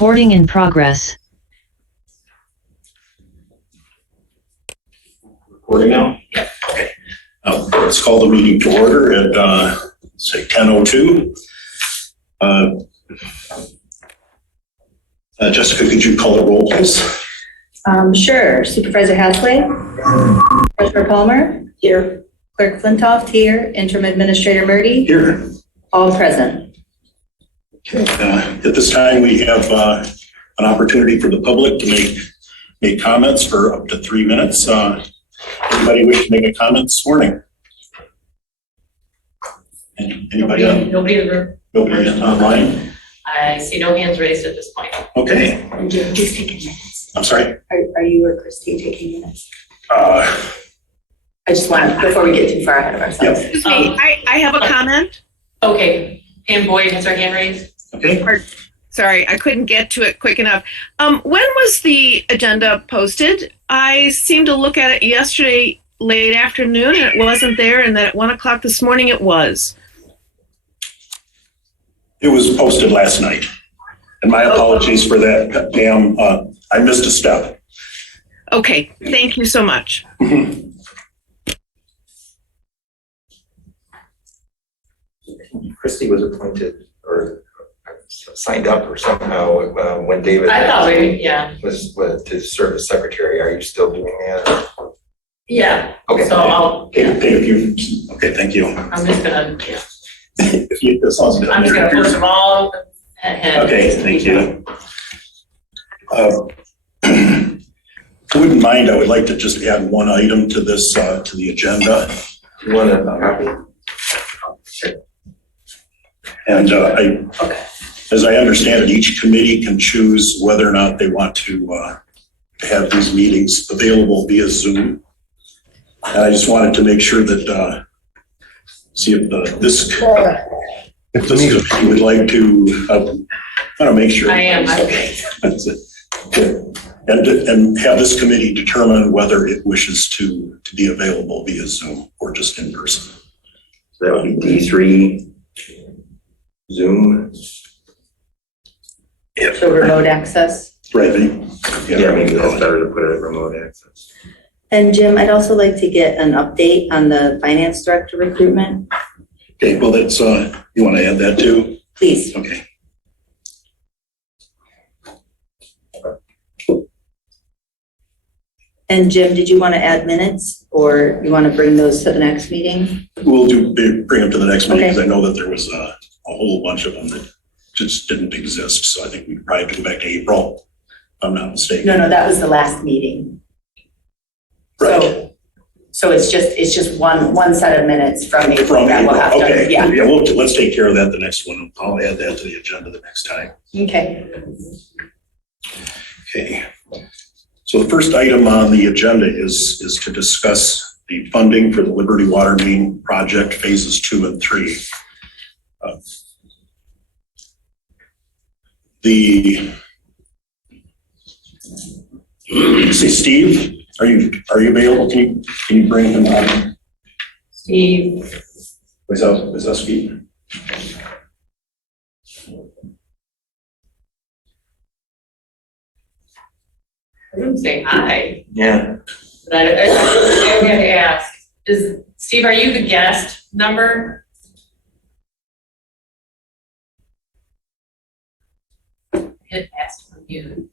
Recording in progress. Recording now? Yeah. Okay. Let's call the meeting to order at say 10:02. Jessica, could you call the roll, please? Sure. Supervisor Hasley? Treasurer Palmer? Here. Clerk Flintoff here. Interim Administrator Murdy? Here. All present. Okay. At this time, we have an opportunity for the public to make comments for up to 3 minutes. Anybody wish to make a comment this morning? Anybody? Nobody in the room. Nobody online? I see no hands raised at this point. Okay. And Jim, who's taking minutes? I'm sorry? Are you or Christine taking minutes? Uh, I just want to, before we get too far ahead of ourselves. Yep. Excuse me, I have a comment. Okay, Pam Boyd has her hand raised. Okay. Sorry, I couldn't get to it quick enough. When was the agenda posted? I seemed to look at it yesterday late afternoon and it wasn't there, and then at 1 o'clock this morning it was. It was posted last night. And my apologies for that, Pam. I missed a step. Okay, thank you so much. Christy was appointed or signed up or somehow when David I thought yeah. was to serve as secretary. Are you still doing that? Yeah, Okay. so Okay, thank you. I'm just gonna, yeah. If you, as long as I'm just gonna post them all ahead. Okay, thank you. If you wouldn't mind, I would like to just add one item to this, to the agenda. You want a copy? And Okay. as I understand it, each committee can choose whether or not they want to have these meetings available via Zoom. And I just wanted to make sure that, see if this committee would like to, I want to make sure. I am, okay. That's it. Okay. And have this committee determine whether it wishes to be available via Zoom or just in person. That would be D3 Zoom. So remote access. Right. Yeah, maybe that's better to put it at remote access. And Jim, I'd also like to get an update on the finance director recruitment. Okay, well, that's, you want to add that too? Please. Okay. And Jim, did you want to add minutes or you want to bring those to the next meeting? We'll bring them to the next meeting because Okay. I know that there was a whole bunch of them that just didn't exist. So I think we probably have to go back to April, if I'm not mistaken. No, that was the last meeting. Right. So it's just one set of minutes from April From that we'll April, have to, okay. yeah. Yeah, let's take care of that the next one. I'll add that to the agenda the next time. Okay. Okay. So the first item on the agenda is to discuss the funding for the Liberty Water Main Project phases 2 and 3. See, Steve, are you available? Can you bring him on? Steve, Was that Steve? I didn't say hi, Yeah. but I had to ask, Steve, are you the guest number? Hit ask from you.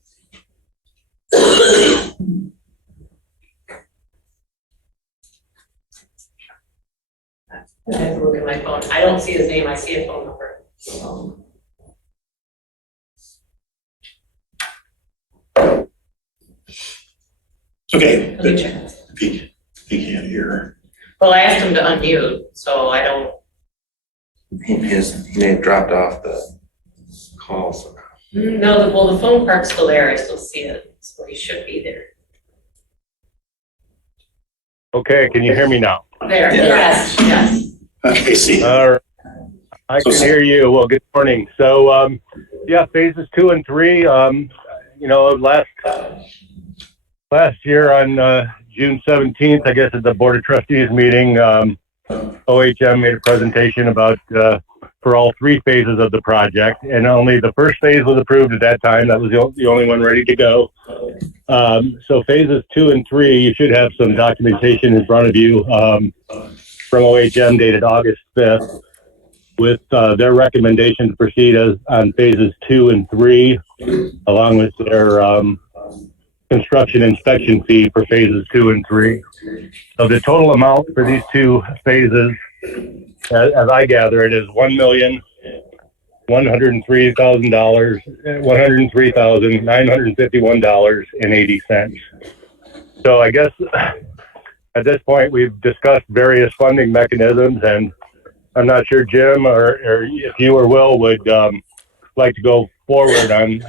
I have to look at my phone. I don't see his name, I see a phone number. So, Okay. let me check. If he can't hear. Well, I asked him to unmute, so I don't, He may have dropped off the call somehow. no, the phone part's still there, I still see it, so he should be there. Okay, can you hear me now? There, Yeah. yes. Okay, see. All right. I can hear you. Well, good morning. So, yeah, phases 2 and 3, last year on June 17th, I guess at the Board of Trustees meeting, OHM made a presentation about, for all three phases of the project, and only the first phase was approved at that time. That was the only one ready to go. So phases 2 and 3, you should have some documentation in front of you from OHM dated August 5th with their recommendation to proceed on phases 2 and 3, along with their construction inspection fee for phases 2 and 3. So the total amount for these two phases, as I gather it, is $1,103,951.80. So I guess at this point we've discussed various funding mechanisms, and I'm not sure Jim or if you or Will would like to go forward on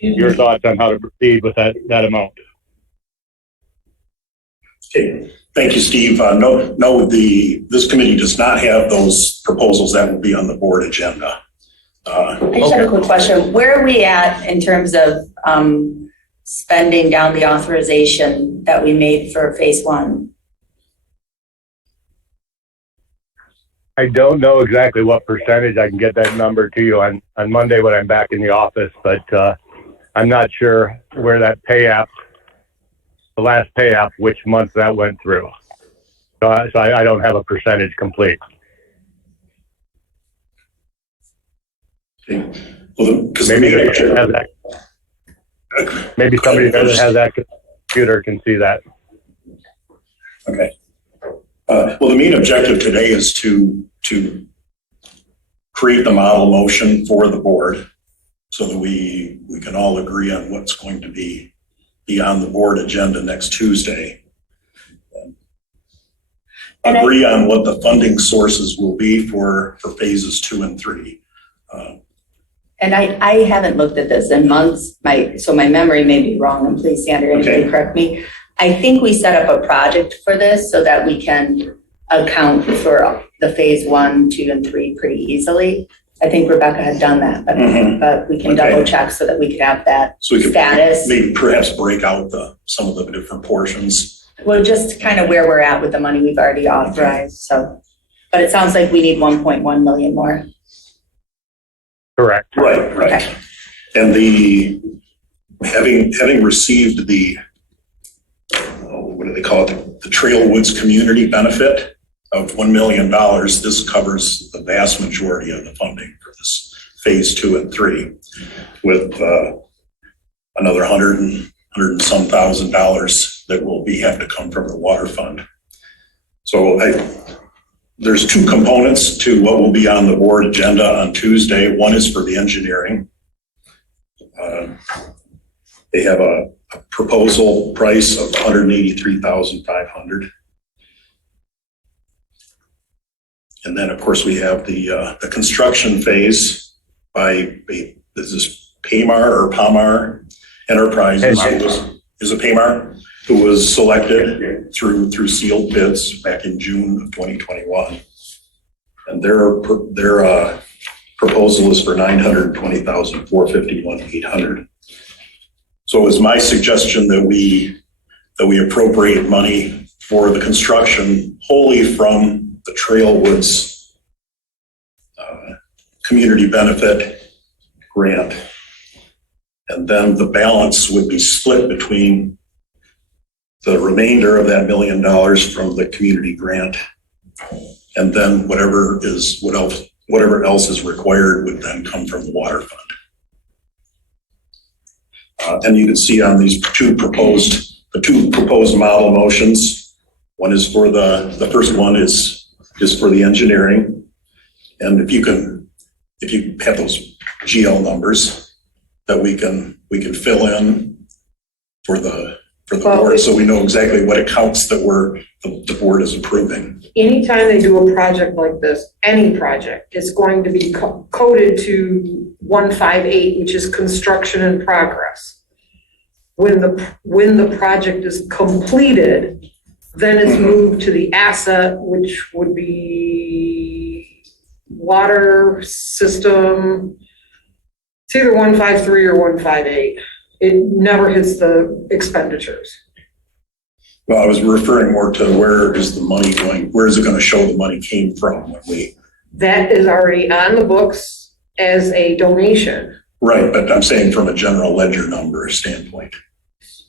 your thoughts on how to proceed with that amount. Okay, thank you, Steve. This committee does not have those proposals that will be on the board agenda. I just have a quick question. Where are we at in terms of spending down the authorization that we made for phase 1? I don't know exactly what percentage. I can get that number to you on Monday when I'm back in the office, but I'm not sure where that pay app, the last pay app, which month that went through. So I don't have a percentage complete. Okay. Well, Maybe somebody that has that computer can see that. Okay. Well, the main objective today is to create the model motion for the board so that we can all agree on what's going to be on the board agenda next Tuesday. Agree on what the funding sources will be for phases 2 and 3. And I haven't looked at this in months, so my memory may be wrong, and please, Sandra, you can correct me. I think we set up a project for this so that we can account for the phase 1, 2, and 3 pretty easily. I think Rebecca had done that, but we can double check so that we could have that so we could status. Maybe perhaps break out some of the different portions. Well, just kind of where we're at with the money we've already authorized. So, but it sounds like we need 1.1 million more. Correct. Right. Okay. And having received the, what do they call it? The Trail Woods Community Benefit of $1 million. This covers the vast majority of the funding for this phase 2 and 3, with another $100 and some thousand dollars that will have to come from the water fund. So there's two components to what will be on the board agenda on Tuesday. One is for the engineering. They have a proposal price of $183,500. And then, of course, we have the construction phase by, is this Paymar or Palmar Enterprises? Is it Paymar, who was selected through sealed bids back in June of 2021. And their proposal is for $920,451,800. So it's my suggestion that we appropriate money for the construction wholly from the Trail Woods Community Benefit Grant. And then the balance would be split between the remainder of that $1 million from the community grant. And then whatever else is required would then come from the water fund. And you can see on these two proposed model motions, one is for the first one is for the engineering. And if you have those GL numbers that we can fill in for the board, so we know exactly what accounts that the board is approving. Anytime they do a project like this, any project, it's going to be coded to 158, which is construction in progress. When the project is completed, then it's moved to the asset, which would be water system. It's either 153 or 158. It never hits the expenditures. Well, I was referring more to where is the money going, where is it gonna show the money came from when we, That is already on the books as a donation. right, but I'm saying from a general ledger number standpoint.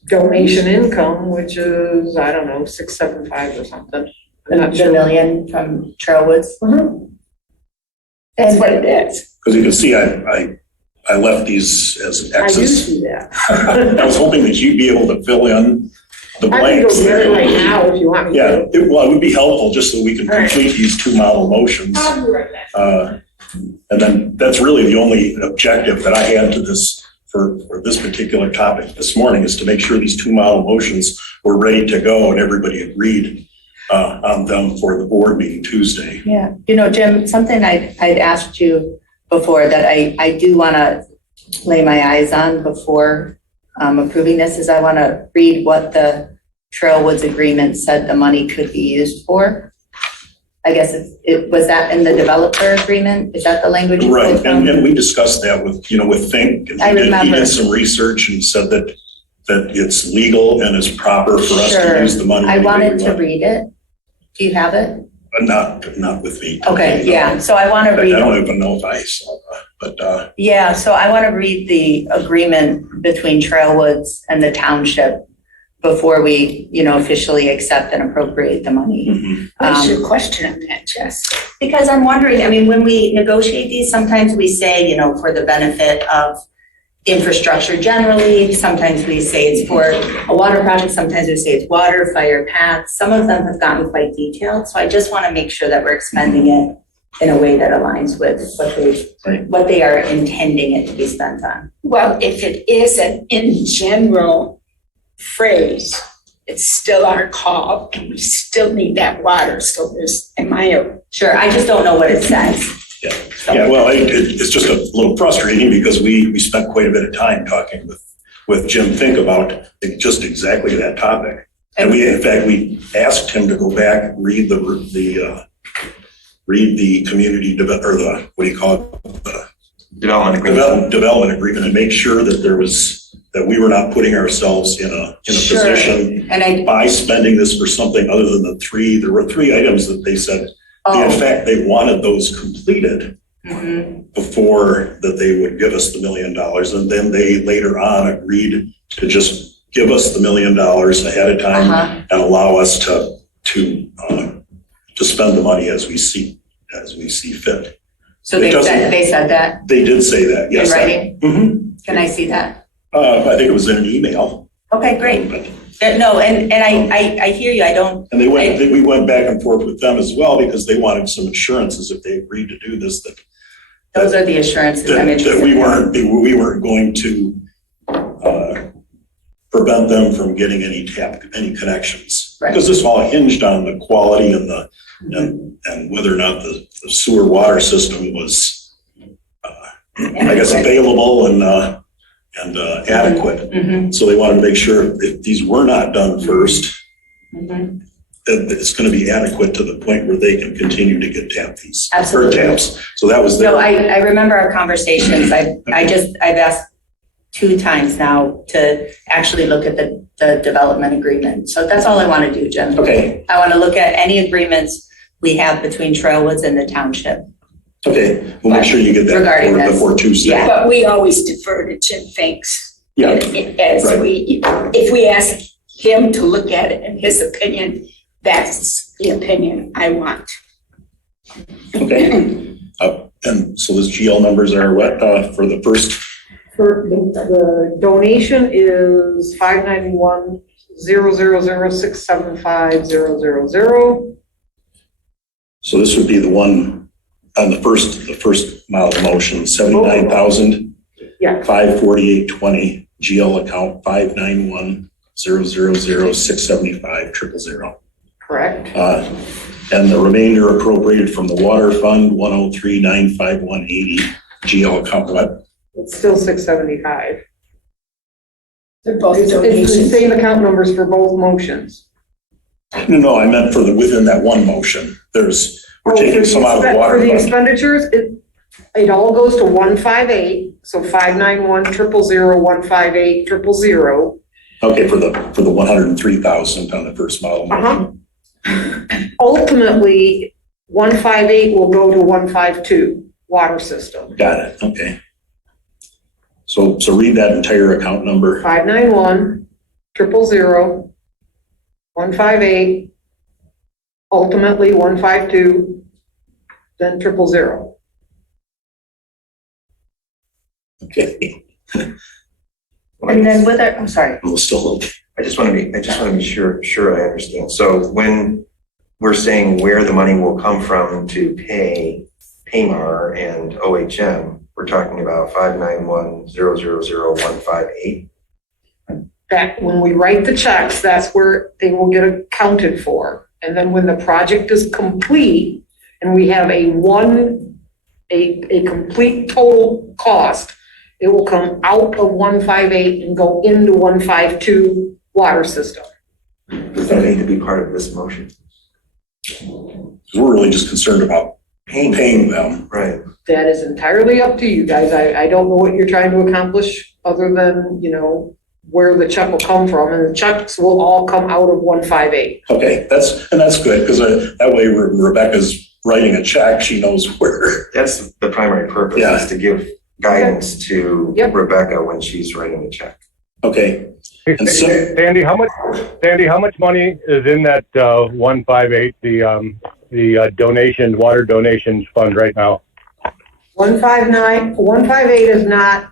Donation income, which is, I don't know, 675 or something. I'm not The sure. million from Trailwoods. That's what it is. Because you can see, I left these as I do X's. see that. I was hoping that you'd be able to fill in the I can go blanks get there. it right now if you want me Yeah, to. it would be helpful just so we can All right. complete these two model motions. I'll be right back. And then that's really the only objective that I had to this, for this particular topic this morning, is to make sure these two model motions were ready to go and everybody agreed on them for the board meeting Tuesday. Yeah, you know, Jim, something I'd asked you before that I do want to lay my eyes on before approving this is I want to read what the Trailwoods agreement said the money could be used for. I guess it was that in the developer agreement? Is that the language you Right, pulled from? and we discussed that with Fink. And I he remember. did some research and said that it's legal and it's proper for us to Sure. use the money. I any way wanted we to want. read it. Do you have it? Not with me. Okay, yeah, so I want In to fact, read. I don't even know if I saw that, but Yeah, so I want to read the agreement between Trailwoods and the township before we, officially accept and appropriate the money. mhm. What's your question on that, Jess? Because I'm wondering, when we negotiate these, sometimes we say, for the benefit of infrastructure generally, sometimes we say it's for a water project, sometimes we say it's water, fire, paths. Some of them have gotten quite detailed, so I just want to make sure that we're expending it in a way that aligns with what they are intending it to be spent on. Well, if it is an in general phrase, it's still our call and we still need that water. So there's, Sure, I just don't know what it says. Yeah, well, it's just a little frustrating because we spent quite a bit of time talking with Jim Fink about just exactly that topic. And in fact, we asked him to go back, read the community or the, what do you call it? The Development agreement. Development agreement, and make sure that we were not putting ourselves in a Sure. position And by spending this for something other than there were three items that they said, in fact, they wanted those completed before that they would give us the $1 million. And then they later on agreed to just give us the $1 million ahead of time and allow us to spend the money as we see fit. So they said that They did say that, in yes. writing? Mhm. Can I see that? I think it was in an email. Okay, great. No, and I hear you, I don't. And we went back and forth with them as well because they wanted some assurances if they agreed to do this Those are the assurances I'm interested that in. we weren't going to prevent them from getting any connections. Right. Because this all hinged on the quality and and whether or not the sewer water system was, I guess, available and adequate. Mhm, So they wanted to make sure if these were not done first, mhm. that it's going to be adequate to the point where they can continue to get taps. Absolutely. So that was No, their. I remember our conversations. I've asked 2 times now to actually look at the development agreement. So that's all I want to do, Jim. Okay, I want to look at any agreements we have between Trailwoods and the township. okay, we'll make sure you get Regarding that this. before Tuesday. Yeah. but we always defer to Jim Finks. Yeah, As right. if we ask him to look at it in his opinion, that's the opinion I want. Okay. And so those GL numbers are what, for the first? For the donation is 591,000,675,000. So this would be the one on the first model motion, 79,000. Yeah. 548.20, GL account 591,000,675,000. Correct. And the remainder appropriated from the water fund, 103,951.80, GL account what? It's still 675. They're both It's the donations. same account numbers for both motions. No, I meant within that one motion. We're taking some out of the water For the fund. expenditures, it all goes to 158, so 591,000,000,158,000,000. Okay, for the 103,000 on the first model. Ultimately, 158 will go to 152 water system. Got it, okay. So read that entire account number. 591 000 158, ultimately 152, then 000. Okay. And then with our, I'm sorry. We'll still, I just want to be sure I understand. So when we're saying where the money will come from to pay Paymar and OHM, we're talking about 591,000,158. That when we write the checks, that's where they will get accounted for. And then when the project is complete and we have a complete total cost, it will come out of 158 and go into 152 water system. Does that need to be part of this motion? we're really just concerned about paying them. Right. That is entirely up to you guys. I don't know what you're trying to accomplish other than, where the check will come from, and the checks will all come out of 158. Okay, that's good, because that way Rebecca's writing a check, she knows where. That's the primary purpose, Yeah. is to give guidance to Yep. Rebecca when she's writing the check. Okay, Hey, And so- Sandy, how much money is in that 158, the water donations fund right now? 158 is not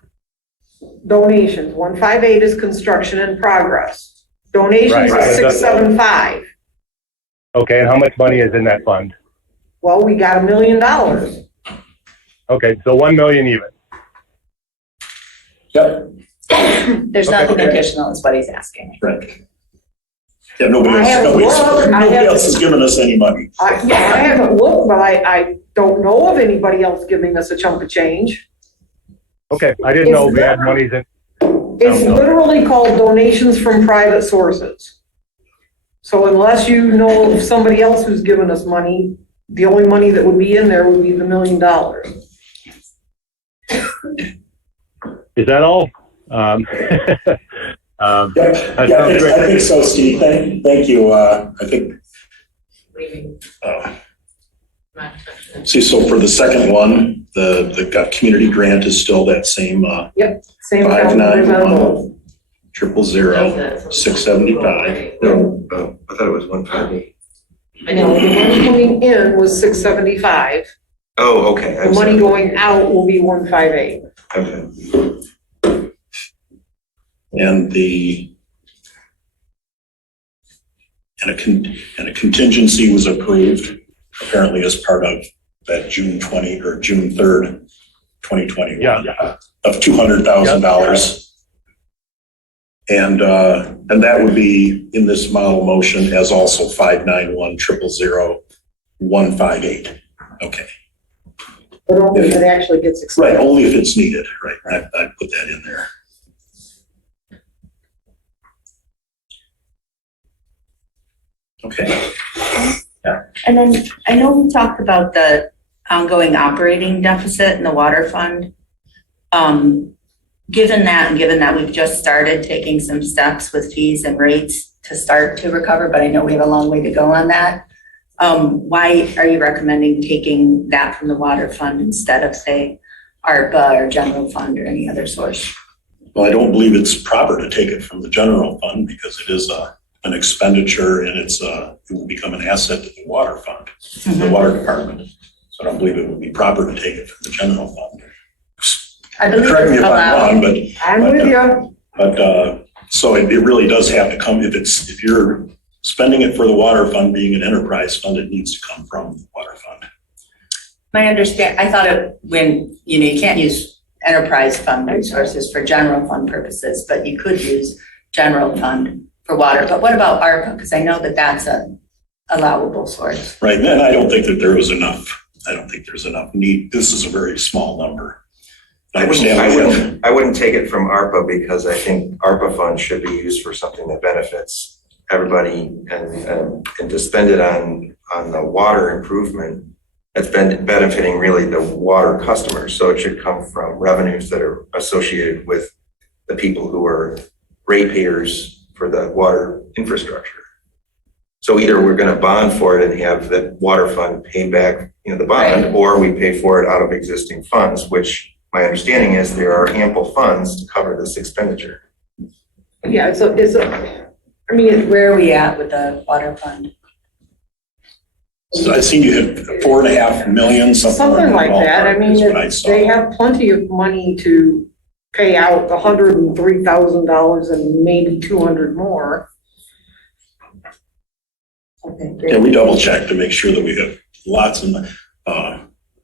donations. 158 is construction in progress. Donations Right. is 675. Okay, and how much money is in that fund? Well, we got $1 million. Okay, so 1 million even. yep, There's nothing additional is what he's asking. right. Yeah, nobody I haven't looked. else has given us any money. I haven't looked, but I don't know of anybody else giving us a chunk of change. Okay, I didn't know if we had monies in. It's literally called donations from private sources. So unless you know of somebody else who's given us money, the only money that would be in there would be the $1 million. Is that all? Yeah, That yeah, sounds great. I think so, Steve. Thank you. I think, Leaving. Not touching it. see, so for the second one, the community grant is still that same, Same account numbers on both. 591 675. No, I thought it was 158. I No, the didn't. money coming in was 675. Oh, okay. The money going out will be 158. Okay. And a contingency was approved apparently as part of that June 3rd, 2021. Yeah. Of $200,000. And that would be in this model motion as also 591-000-158. Okay. But only if it actually gets Right, expended. only if it's needed, right, I put that in there. Okay, And then I know we talked about the ongoing operating deficit in the water fund. Given that we've just started taking some steps with fees and rates to start to recover, but I know we have a long way to go on that. Why are you recommending taking that from the water fund instead of, say, ARPA or general fund or any other source? well, I don't believe it's proper to take it from the general fund because it is an expenditure and it will become an asset to the water fund, the water department. So I don't believe it would be proper to take it from the general fund. I believe Correct me it's if I'm allowed. wrong, I'm with you. but so it really does have to come, if you're spending it for the water fund being an enterprise fund, it needs to come from the water fund. I thought when, you can't use enterprise fund resources for general fund purposes, but you could use general fund for water. But what about ARPA? Because I know that that's an allowable source. Right, and I don't think that there was enough. I don't think there's enough need. This is a very small number. I understand. I wouldn't take it from ARPA because I think ARPA funds should be used for something that benefits everybody, and to spend it on the water improvement that's been benefiting really the water customers. So it should come from revenues that are associated with the people who are ratepayers for the water infrastructure. So either we're gonna bond for it and have the water fund pay back, the bond, Right. or we pay for it out of existing funds, which my understanding is there are ample funds to cover this expenditure. Yeah, I mean, Where are we at with the water fund? So I seen you had 4.5 million, something like that. I mean, is what I saw. they have plenty of money to pay out $103,000 and maybe 200 more. Okay, Yeah, great. we double check to make sure that we have lots of,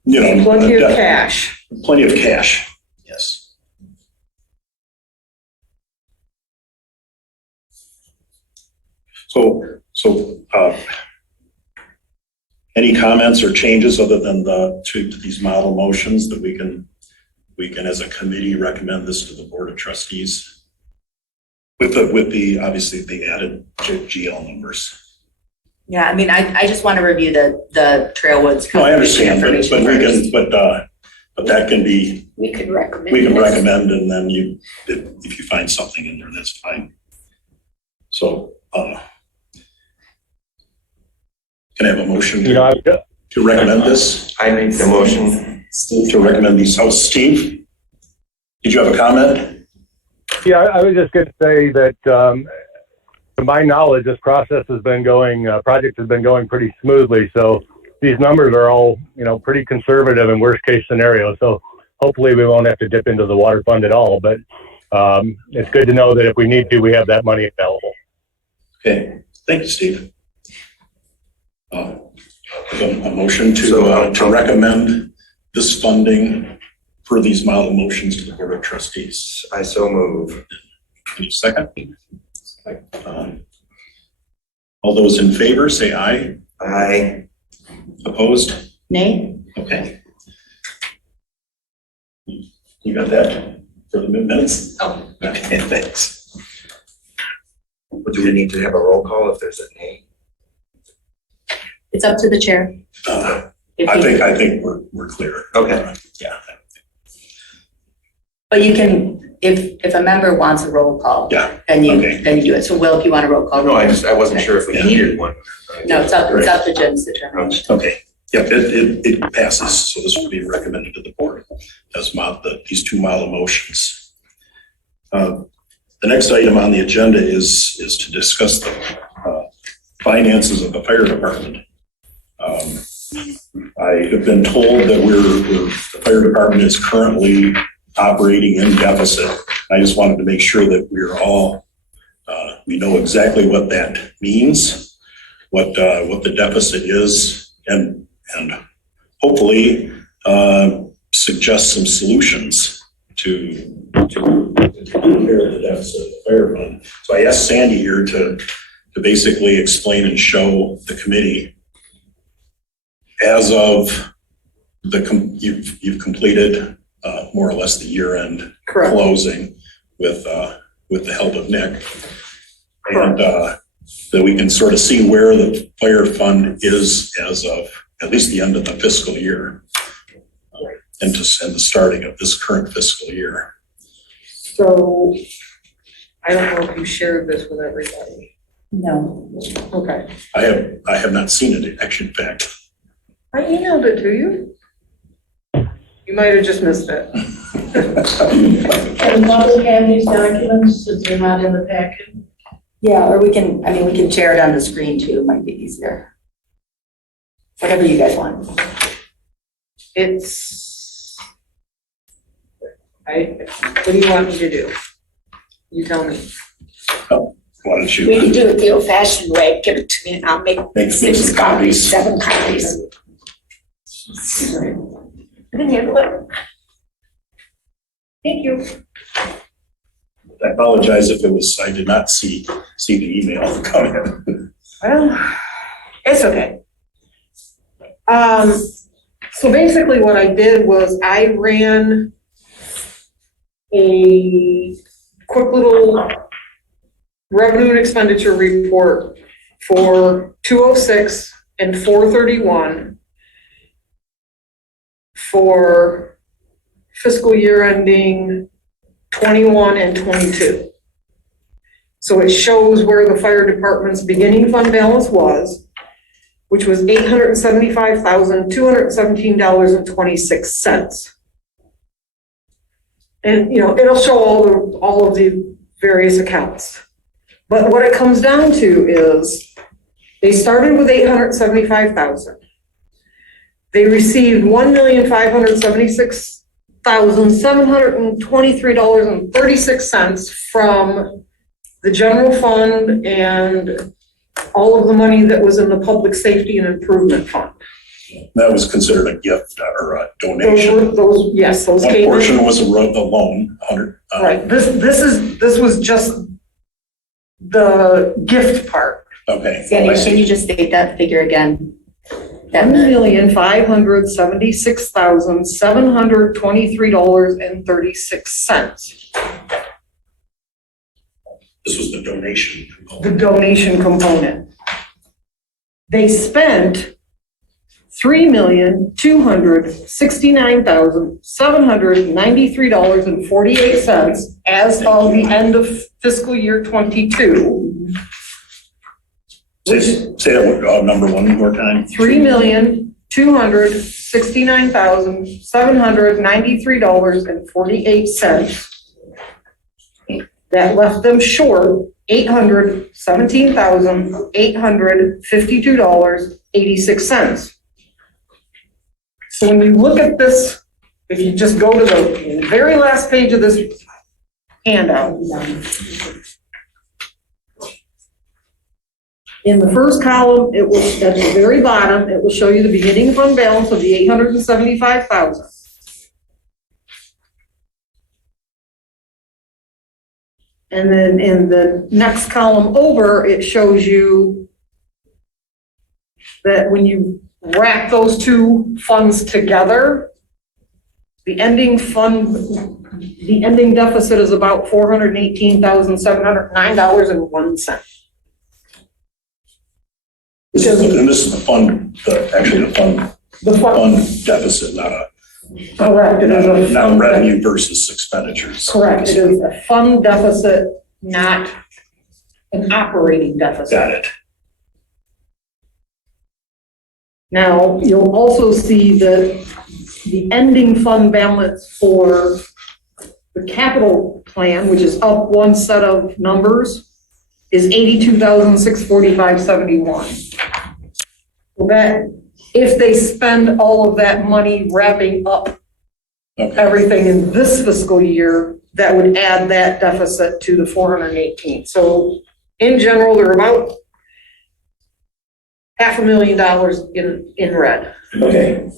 Plenty of cash. Plenty of cash, yes. So, any comments or changes other than to these model motions that we can, as a committee, recommend this to the Board of Trustees? With the, obviously, the added GL numbers. Yeah, I mean, I just want to review the Trailwoods. No, I understand, but information we first. can, but that can be, We could recommend. we can this. recommend, and then if you find something in there, that's fine. So, can I have a motion to recommend this, I make the motion. to recommend these? Oh, Steve, did you have a comment? Yeah, I was just going to say that, to my knowledge, this process has been going, project has been going pretty smoothly. So these numbers are all, pretty conservative in worst case scenario. So hopefully we won't have to dip into the water fund at all. But it's good to know that if we need to, we have that money available. Okay, thank you, Steve. A motion to recommend this funding for these model motions to the Board of Trustees. I so move. Any second? All those in favor, say aye. Aye. Opposed? Nate? Okay. You got that for the minutes? Oh. Okay, thanks. Do we need to have a roll call if there's a nay? It's up to the chair. If I you- think we're clear. Okay. Yeah. But you can, if a member wants a roll call. Yeah, Then you okay. do it. So Will, if you want a roll call. No, I wasn't sure if we Yeah. needed one. No, it's up to Jim's determination. Okay. Yep, it passes. So this will be recommended to the board as these two model motions. The next item on the agenda is to discuss the finances of the fire department. I have been told that the fire department is currently operating in deficit. I just wanted to make sure that we're all, we know exactly what that means, what the deficit is, and hopefully suggest some solutions to repair the deficit of the fire fund. So I asked Sandy here to basically explain and show the committee as of you've completed more or less the year-end Correct. closing with the help of Nick, and that we can sort of see where the fire fund is as of at least the end of the fiscal year, and the starting of this current fiscal year. So I don't know if you shared this with everybody. No. Okay. I have not seen it, actually, in fact. I emailed it to you. You might have just missed it. And public have these documents, since they're not in the packet? Yeah, or we can share it on the screen too, might be easier. Whatever you guys want. What do you want me to do? You tell me. Why don't We can you do it the old fashioned way, give it to me and I'll make make 6 some copies, copies? 7 copies. I can handle it. Thank you. I apologize if I did not see the email come in. Well, it's okay. So basically what I did was I ran a quick little revenue and expenditure report for 206 and 431 for fiscal year ending 21 and 22. So it shows where the fire department's beginning fund balance was, which was $875,217.26. And, you know, it'll show all of the various accounts. But what it comes down to is they started with $875,000. They received $1,576,723.36 from the general fund and all of the money that was in the public safety and improvement fund. That was considered a gift or a donation. Those One came in. portion was a loan, 100. Right, this was just the gift part. Okay. Sandy, I can see. you just state that figure again? $1,576,723.36. This was the donation. The donation component. They spent $3,269,793.48 as of the end of fiscal year 22. Say that number one more time. $3,269,793.48. That left them short $817,852.86. So when you look at this, if you just go to the very last page of this handout, in the first column, it will, at the very bottom, it will show you the beginning fund balance of the $875,000. And then in the next column over, it shows you that when you wrap those two funds together, the ending deficit is about $418,709.01. And this is the fund, actually the fund deficit, not Correct. It is a not fund revenue versus expenditures. Correct. It is a fund deficit, not an operating deficit. Got it. Now, you'll also see that the ending fund balance for the capital plan, which is up one set of numbers, is $82,645.71. Well, that, if they spend all of that money wrapping up everything in this fiscal year, that would add that deficit to the 418. So in general, they're about $500,000 in red. Okay.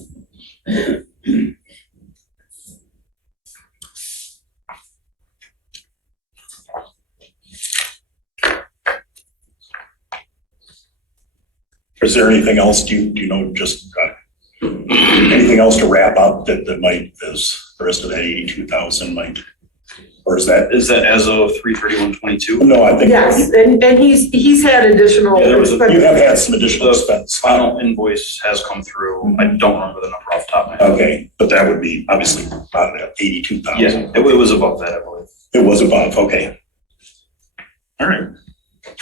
Is there anything else, do you know, just anything else to wrap up that might, is the rest of that 82,000 might, or is that? Is that as of 3/31/22? No, I think. Yes, and he's had additional. Yeah, there was a- You have had some additional The expense. final invoice has come through. I don't remember the number off the top of my head. Okay, but that would be obviously about 82,000. Yeah, it was above that, I believe. It was above, okay. All right.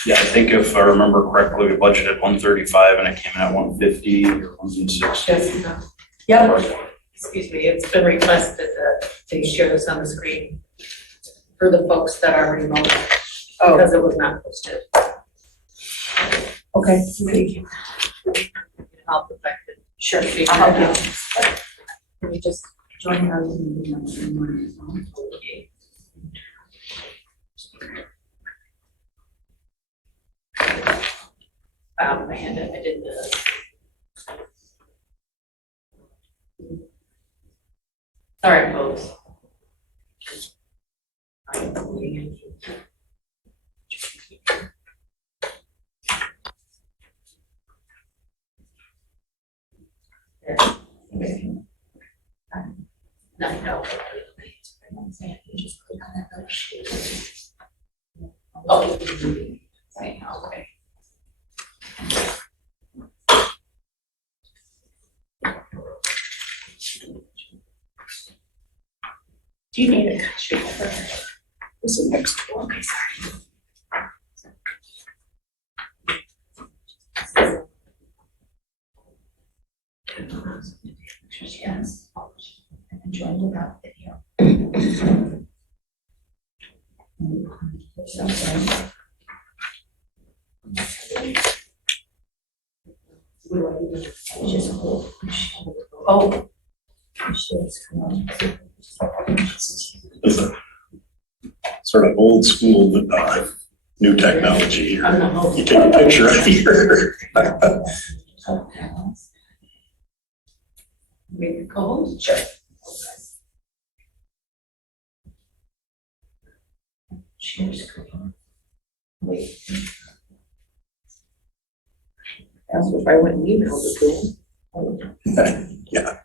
Yeah, I think if I remember correctly, we budgeted 135 and it came in at 150 or 160. Jessica, Yep, excuse me, it's been requested that they share this on the screen for the folks that are remote, because it was not posted. okay. Help affected. Sure, Figure I'll it help out. you. Can we just join her? My hand, I did this. Sorry, folks. No. Oh. Okay. Do you need a sheet of paper? This is next one. Okay, sorry. Yes. And join without video. Something. Just hold. Oh. It's a sort of old school, new technology here. You take a picture of here. Make it cold? Sure. Share screen. Wait. That's if I went and emailed it to them. Yeah.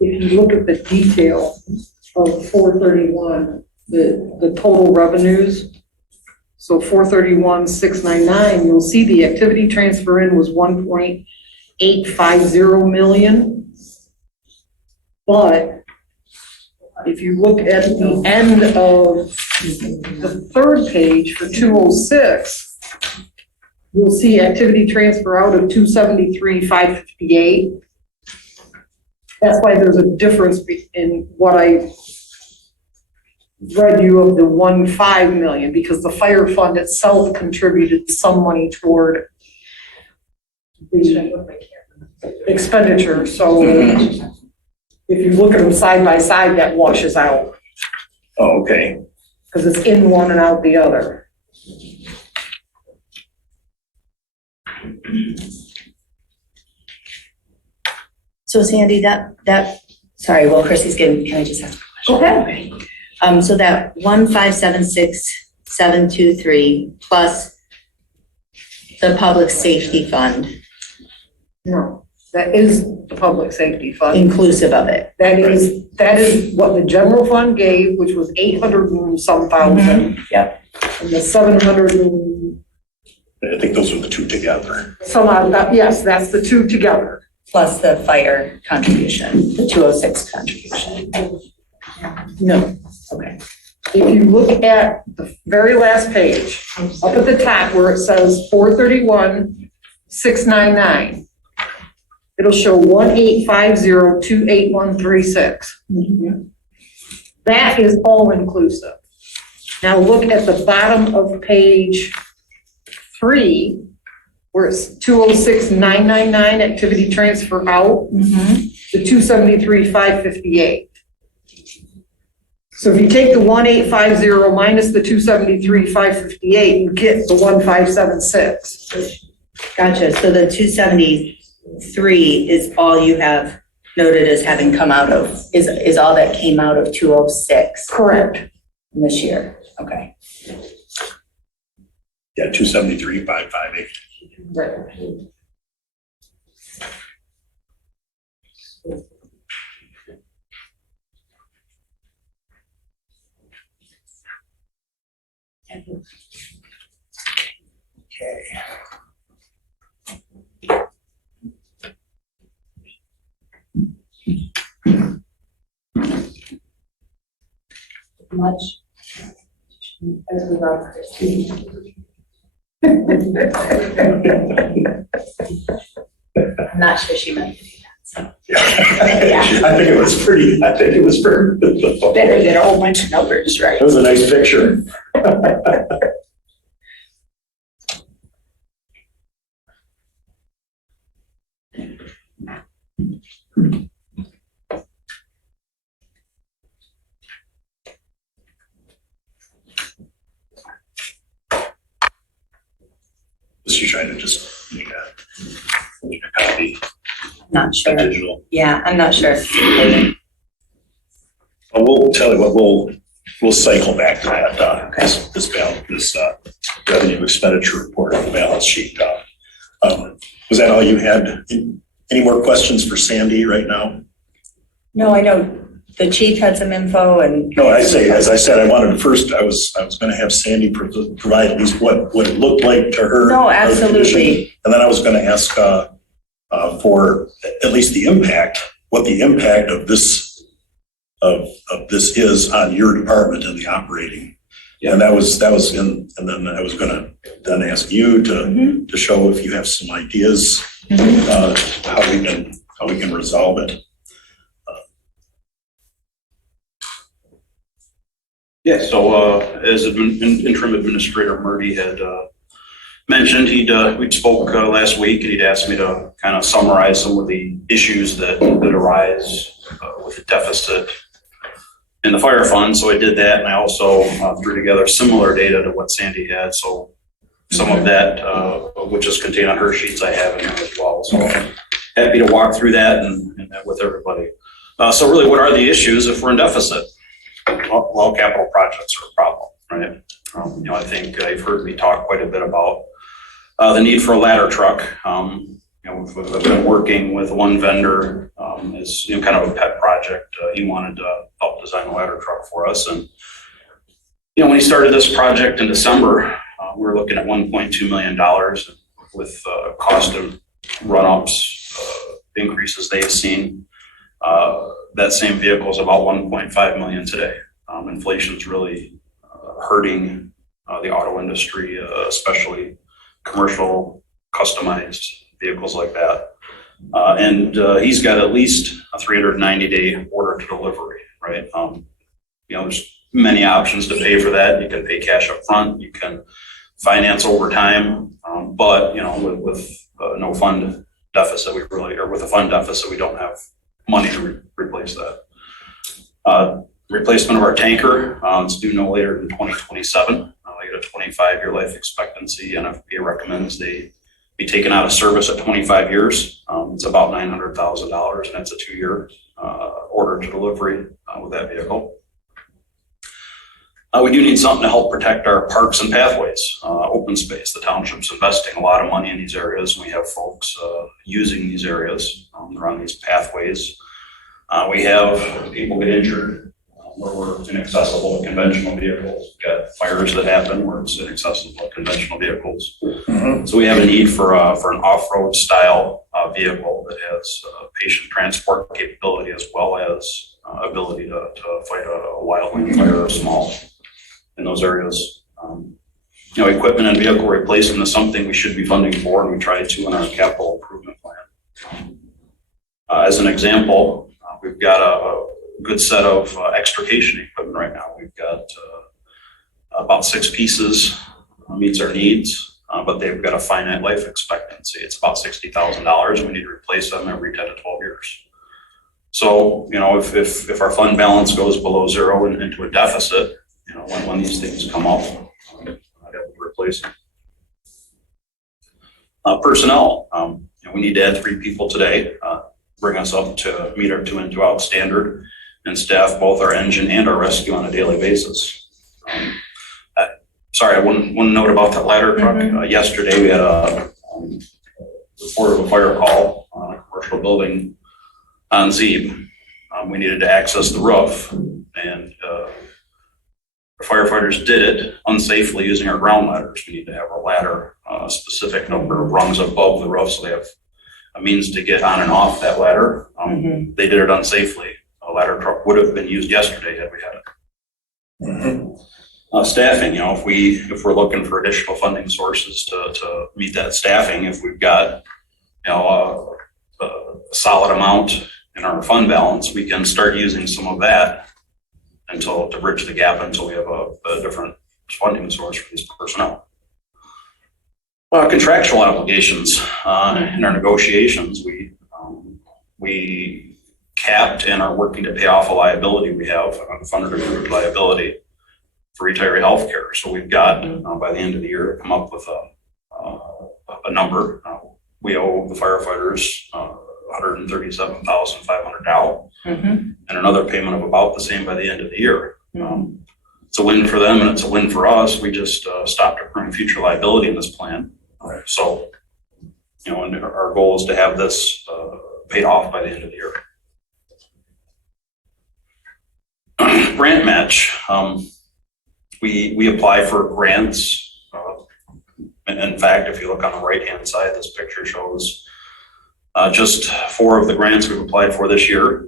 If you look at the detail of 431, the total revenues, so 431,699, you'll see the activity transfer in was 1.850 million. But if you look at the end of the third page for 206, you'll see activity transfer out of 273,558. That's why there's a difference in what I read you of the 1.5 million, because the fire fund itself contributed some money toward the expenditure. So if you look at them side by side, that washes out, Oh, okay. because it's in one and out the other. So Sandy, sorry, well, Chrissy's getting, can I just ask a question? Okay. So that 1576723 plus the public safety fund, No, that is the public safety fund. inclusive of it. That is what the general fund gave, which was 800 and some thousand. Yep. And the 700 and I think those are the two together. some odd, yes, that's the two together. Plus the fire contribution, the 206 contribution. No. Okay. If you look at the very last page, up at the top where it says 431,699, it'll show 1,850,28136. That is all inclusive. Now look at the bottom of page 3, where it's 206,999 activity transfer out, the 273,558. So if you take the 1,850 minus the 273,558, you get the 1,576. Gotcha. So the 273 is all you have noted as having come out of, is all that came out of 206 Correct. this year. Okay. Yeah, 273,558. Right. Much. As we love Christy. I'm not sure she meant to do that, so. I think it was pretty Better than a whole bunch of numbers, right? It was a nice picture. Was you trying to just make a copy, Not sure. digital? Yeah, I'm not sure. Well, we'll tell you what, we'll cycle back to that, this revenue expenditure report on the balance sheet. Was that all you had? Any more questions for Sandy right now? No, I know the chief had some info and. No, as I said, I wanted to first, I was gonna have Sandy provide at least what it looked like to her. No, absolutely. And then I was gonna ask, for at least the impact, what the impact of this is on your department and the operating. Yeah. And that was in, and then I was gonna then ask you to show if you have some ideas, how we can resolve it. Yeah, so as interim administrator Murdy had mentioned, we spoke last week, and he'd asked me to kind of summarize some of the issues that arise with the deficit in the fire fund. So I did that, and I also threw together similar data to what Sandy had. So some of that, which is contained on her sheets, I have in there as well. So happy to walk through that and that with everybody. So really, what are the issues if we're in deficit? Well, capital projects are a problem, right? I think you've heard me talk quite a bit about the need for a ladder truck. We've been working with one vendor as kind of a pet project. He wanted to help design a ladder truck for us, and when he started this project in December, we were looking at $1.2 million with cost of run-ups, increases they've seen. That same vehicle is about 1.5 million today. Inflation's really hurting the auto industry, especially commercial customized vehicles like that. And he's got at least a 390-day order to delivery, right? There's many options to pay for that. You can pay cash up front, you can finance over time, but with no fund deficit, with a fund deficit, we don't have money to replace that. Replacement of our tanker, it's due no later than 2027. We get a 25-year life expectancy. NFPA recommends they be taken out of service at 25 years. It's about $900,000, and it's a 2-year order to delivery with that vehicle. We do need something to help protect our parks and pathways, open space. The township's investing a lot of money in these areas. We have folks using these areas. They're on these pathways. We have people get injured where we're inaccessible to conventional vehicles. We've got fires that happen where it's inaccessible to conventional vehicles. So we have a need for an off-road style vehicle that has patient transport capability as well as ability to fight a wildland fire or small in those areas. Equipment and vehicle replacement is something we should be funding for, and we try to in our capital improvement plan. As an example, we've got a good set of extrication equipment right now. We've got about 6 pieces, meets our needs, but they've got a finite life expectancy. It's about $60,000. We need to replace them every 10 to 12 years. So, if our fund balance goes below zero and into a deficit, when these things come up, I'd have to replace them. Personnel, we need to add 3 people today, bring us up to meet our 2 in, 2 out standard, and staff both our engine and our rescue on a daily basis. Sorry, one note about that ladder truck. Yesterday we had a report of a fire call on a commercial building on Zeeb. We needed to access the roof, and the firefighters did it unsafely using our ground ladders. We need to have a ladder, a specific number of rungs above the roof, so they have a means to get on and off that ladder. They did it unsafely. A ladder truck would have been used yesterday had we had it. Staffing, if we're looking for additional funding sources to meet that staffing, if we've got a solid amount in our fund balance, we can start using some of that to bridge the gap until we have a different funding source for these personnel. Contractual obligations in our negotiations, we capped and are working to pay off a liability we have, funded accrued liability for retiree health care. So we've got by the end of the year come up with a number. We owe the firefighters $137,500 now, and another payment of about the same by the end of the year. It's a win for them and it's a win for us. We just stopped accruing future liability in this plan. So, and our goal is to have this paid off by the end of the year. Grant match. We apply for grants. In fact, if you look on the right-hand side, this picture shows Just 4 of the grants we've applied for this year.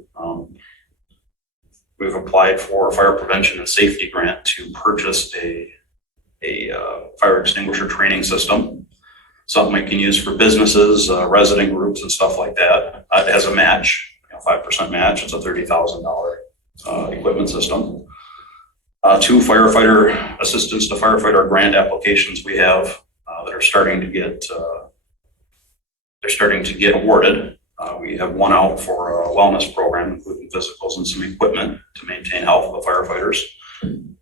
We've applied for a fire prevention and safety grant to purchase a fire extinguisher training system, something we can use for businesses, resident groups and stuff like that. It has a match, 5% match. It's a $30,000 equipment system. 2 firefighter assistance to firefighter grant applications we have that are starting to get awarded. We have one out for a wellness program, including physicals and some equipment to maintain health of the firefighters. And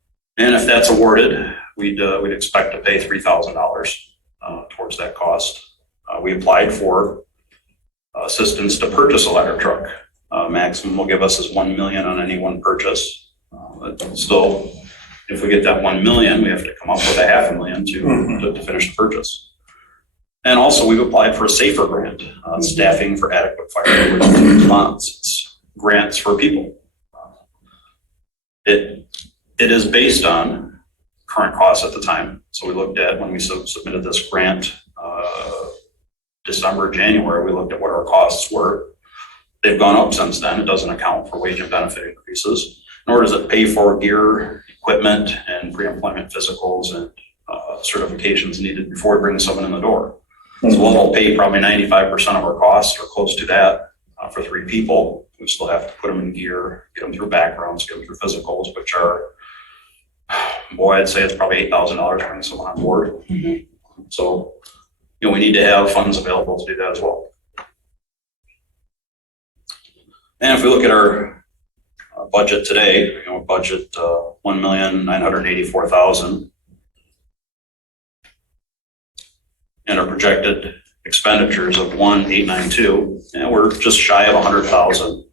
if that's awarded, we'd expect to pay $3,000 towards that cost. We applied for assistance to purchase a ladder truck. Maximum will give us is $1 million on any one purchase. Still, if we get that $1 million, we have to come up with $500,000 to finish the purchase. And also, we've applied for a SAFER grant, staffing for adequate fire response. It's grants for people. It is based on current costs at the time. So we looked at when we submitted this grant, December, January, we looked at what our costs were. They've gone up since then. It doesn't account for wage and benefit increases, nor does it pay for gear, equipment, and pre-employment physicals and certifications needed before we bring someone in the door. So we'll pay probably 95% of our costs or close to that for 3 people. We still have to put them in gear, get them through backgrounds, get them through physicals, which are, boy, I'd say it's probably $8,000 to bring someone on board. Mm-hmm. So, we need to have funds available to do that as well. And if we look at our budget today, budget $1,984,000. And our projected expenditures of 1,892, and we're just shy of 100,000.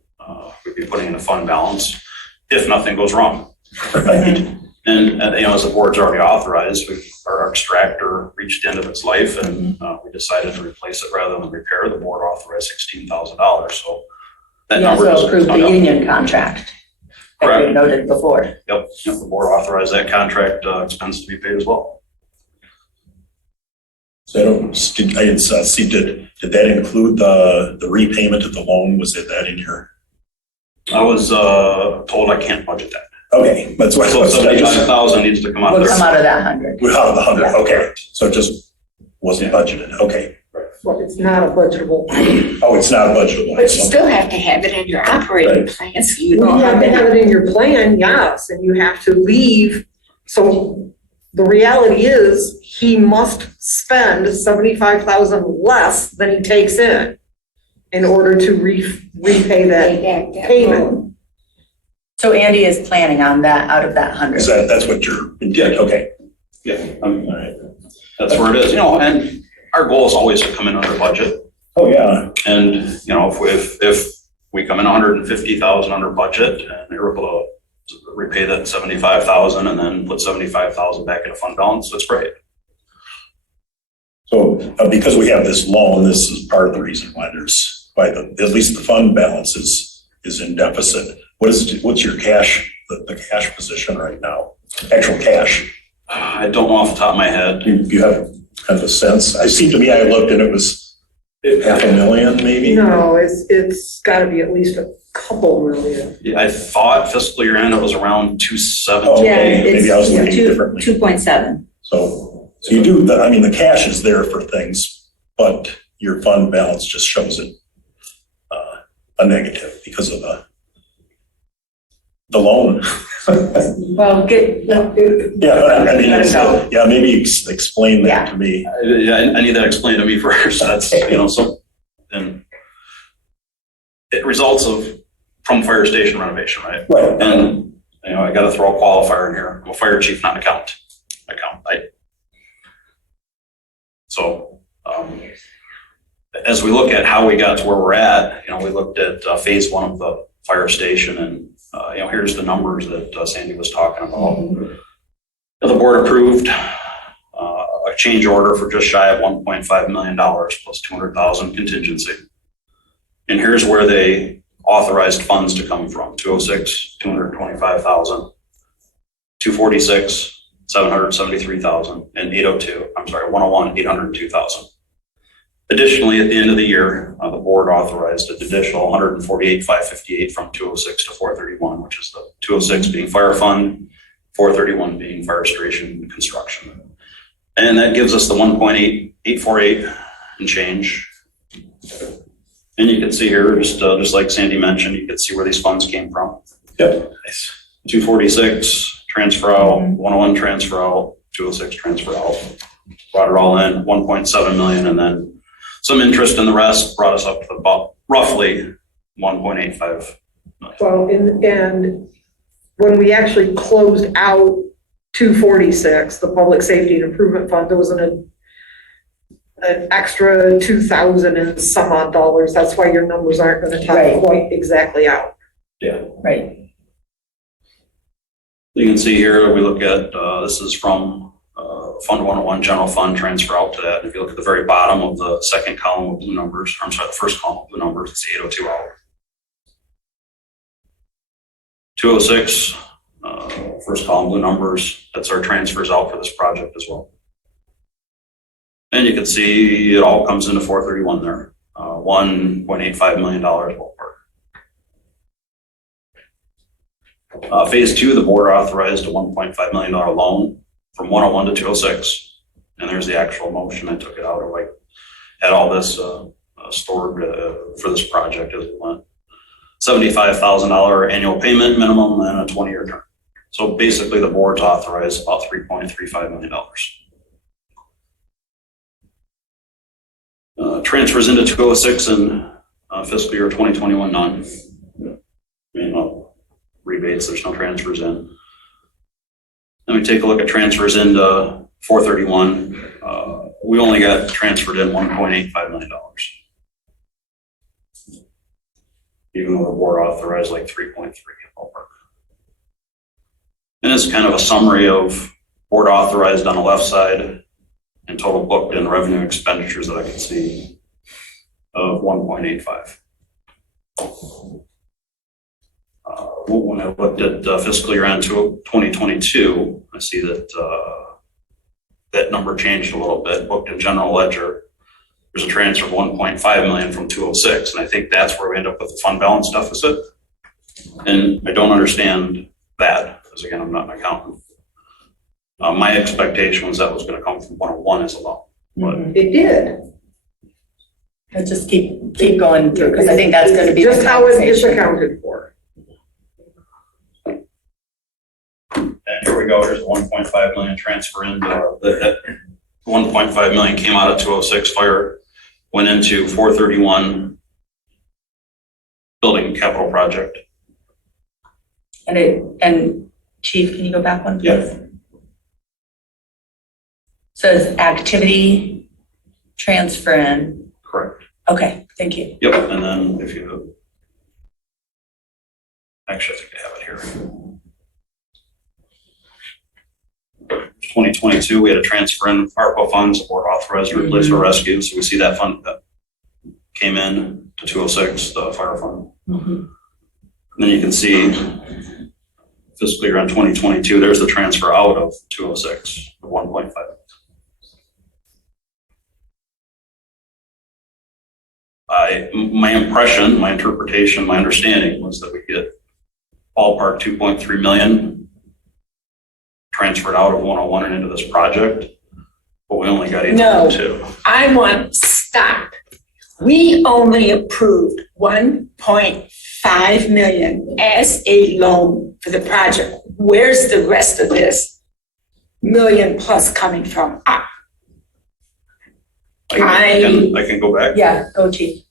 We'd be putting in a fund balance if nothing goes wrong. Right. And as the board's already authorized, our extractor reached the end of its life, and we decided to replace it rather than repair. The board authorized $16,000. So that number also just approved the union contract. Correct. That we noted before. Yep. The board authorized that contract expense to be paid as well. So I didn't see, did that include the repayment of the loan? Was it that in your? I was told I can't budget that. Okay, that's what. So 75,000 needs to come out of Will there. come out of that 100. Out of the 100, Yeah. okay. So it just wasn't budgeted, okay. Well, it's not a budgetable item. Oh, it's not a budgetable. But you still have to have it in your operating plan, so you You know how have to have many. it in your plan, yes, and you have to leave. So the reality is, he must spend 75,000 less than he takes in order to repay that payment. So Andy is planning on that out of that 100. That's what your intent, okay. Yeah, All right. that's where it is. And our goal is always to come in under budget. Oh, yeah. And if we come in 150,000 under budget and you're able to repay that 75,000 and then put 75,000 back in a fund balance, that's great. So because we have this loan, this is part of the reason why at least the fund balance is in deficit. What's your cash, the cash position right now? Actual cash? I don't know off the top of my head. You have kind of a sense? I looked and it was $500,000 maybe? No, it's gotta be at least a couple million. Yeah, I thought fiscal year end it was around 270. Oh, Yeah, okay. it's Maybe I was looking differently. 2.7. So you do, the cash is there for things, but your fund balance just shows it a negative because of the loan. Well, Yeah, maybe explain that to me. I need that explained to me first. That's, and it results from fire station renovation, right? Right. And, I got to throw a qualifier in here. I'm a fire chief, not an accountant. So, as we look at how we got to where we're at, we looked at phase 1 of the fire station and, here's the numbers that Sandy was talking about. The board approved a change order for just shy of $1.5 million plus 200,000 contingency. And here's where they authorized funds to come from: 206, 225,000, 246, 773,000, and 101, 802,000. Additionally, at the end of the year, the board authorized an additional 148,558 from 206 to 431, which is the 206 being fire fund, 431 being fire station construction. And that gives us the 1.848 and change. And you can see here, just like Sandy mentioned, you can see where these funds came from. Yep. Nice. 246 transfer out, 101 transfer out, 206 transfer out. Brought it all in, 1.7 million, and then some interest in the rest brought us up to about roughly 1.85 million. Well, and when we actually closed out 246, the Public Safety and Improvement Fund, there was an extra 2,000 and some odd dollars. That's why your numbers aren't going to top Right. quite exactly out. Yeah. Right. You can see here, we look at, this is from Fund 101 General Fund, transfer out to that. If you look at the very bottom of the second column with blue numbers, I'm sorry, the first column with blue numbers, it's 802 out. 206, first column blue numbers, that's our transfers out for this project as well. And you can see it all comes into 431 there, $1.85 million ballpark. Phase 2, the board authorized a $1.5 million loan from 101 to 206. And there's the actual motion. I took it out of had all this stored for this project as it went. $75,000 annual payment minimum and a 20-year term. So basically the board's authorized about $3.35 million. Transfers into 206 in fiscal year 2021, none. Rebates, there's no transfers in. Then we take a look at transfers into 431. We only got transferred in $1.85 million. Even though the board authorized like 3.3 ballpark. And it's kind of a summary of board authorized on the left side and total booked in revenue expenditures that I can see of 1.85. When I looked at fiscal year end 2022, I see that that number changed a little bit. Booked in general ledger, there's a transfer of 1.5 million from 206, and I think that's where we end up with the fund balance deficit. And I don't understand that, because again, I'm not an accountant. My expectation was that was going to come from 101 as a loan, but It did. Let's just keep going through, because I think that's going to be just the how it is conversation. accounted for. and here we go. Here's the 1.5 million transfer in. That 1.5 million came out of 206 fire, went into 431 building capital project. And Chief, can you go back one, please? Yeah. So it's activity transfer in. Correct. Okay, thank you. Yep. And then if you actually, I think I have it here. 2022, we had a transfer in ARPA funds, board authorized to replace or rescue. So we see that fund that came in to 206, the fire fund. And then you can see fiscal year on 2022, there's the transfer out of 206, of 1.5. My impression, my interpretation, my understanding was that we get ballpark 2.3 million transferred out of 101 and into this project, but we only got 8.2. I want to stop. We only approved 1.5 million as a loan for the project. Where's the rest of this million plus coming from? I can go back. Yeah, go Chief.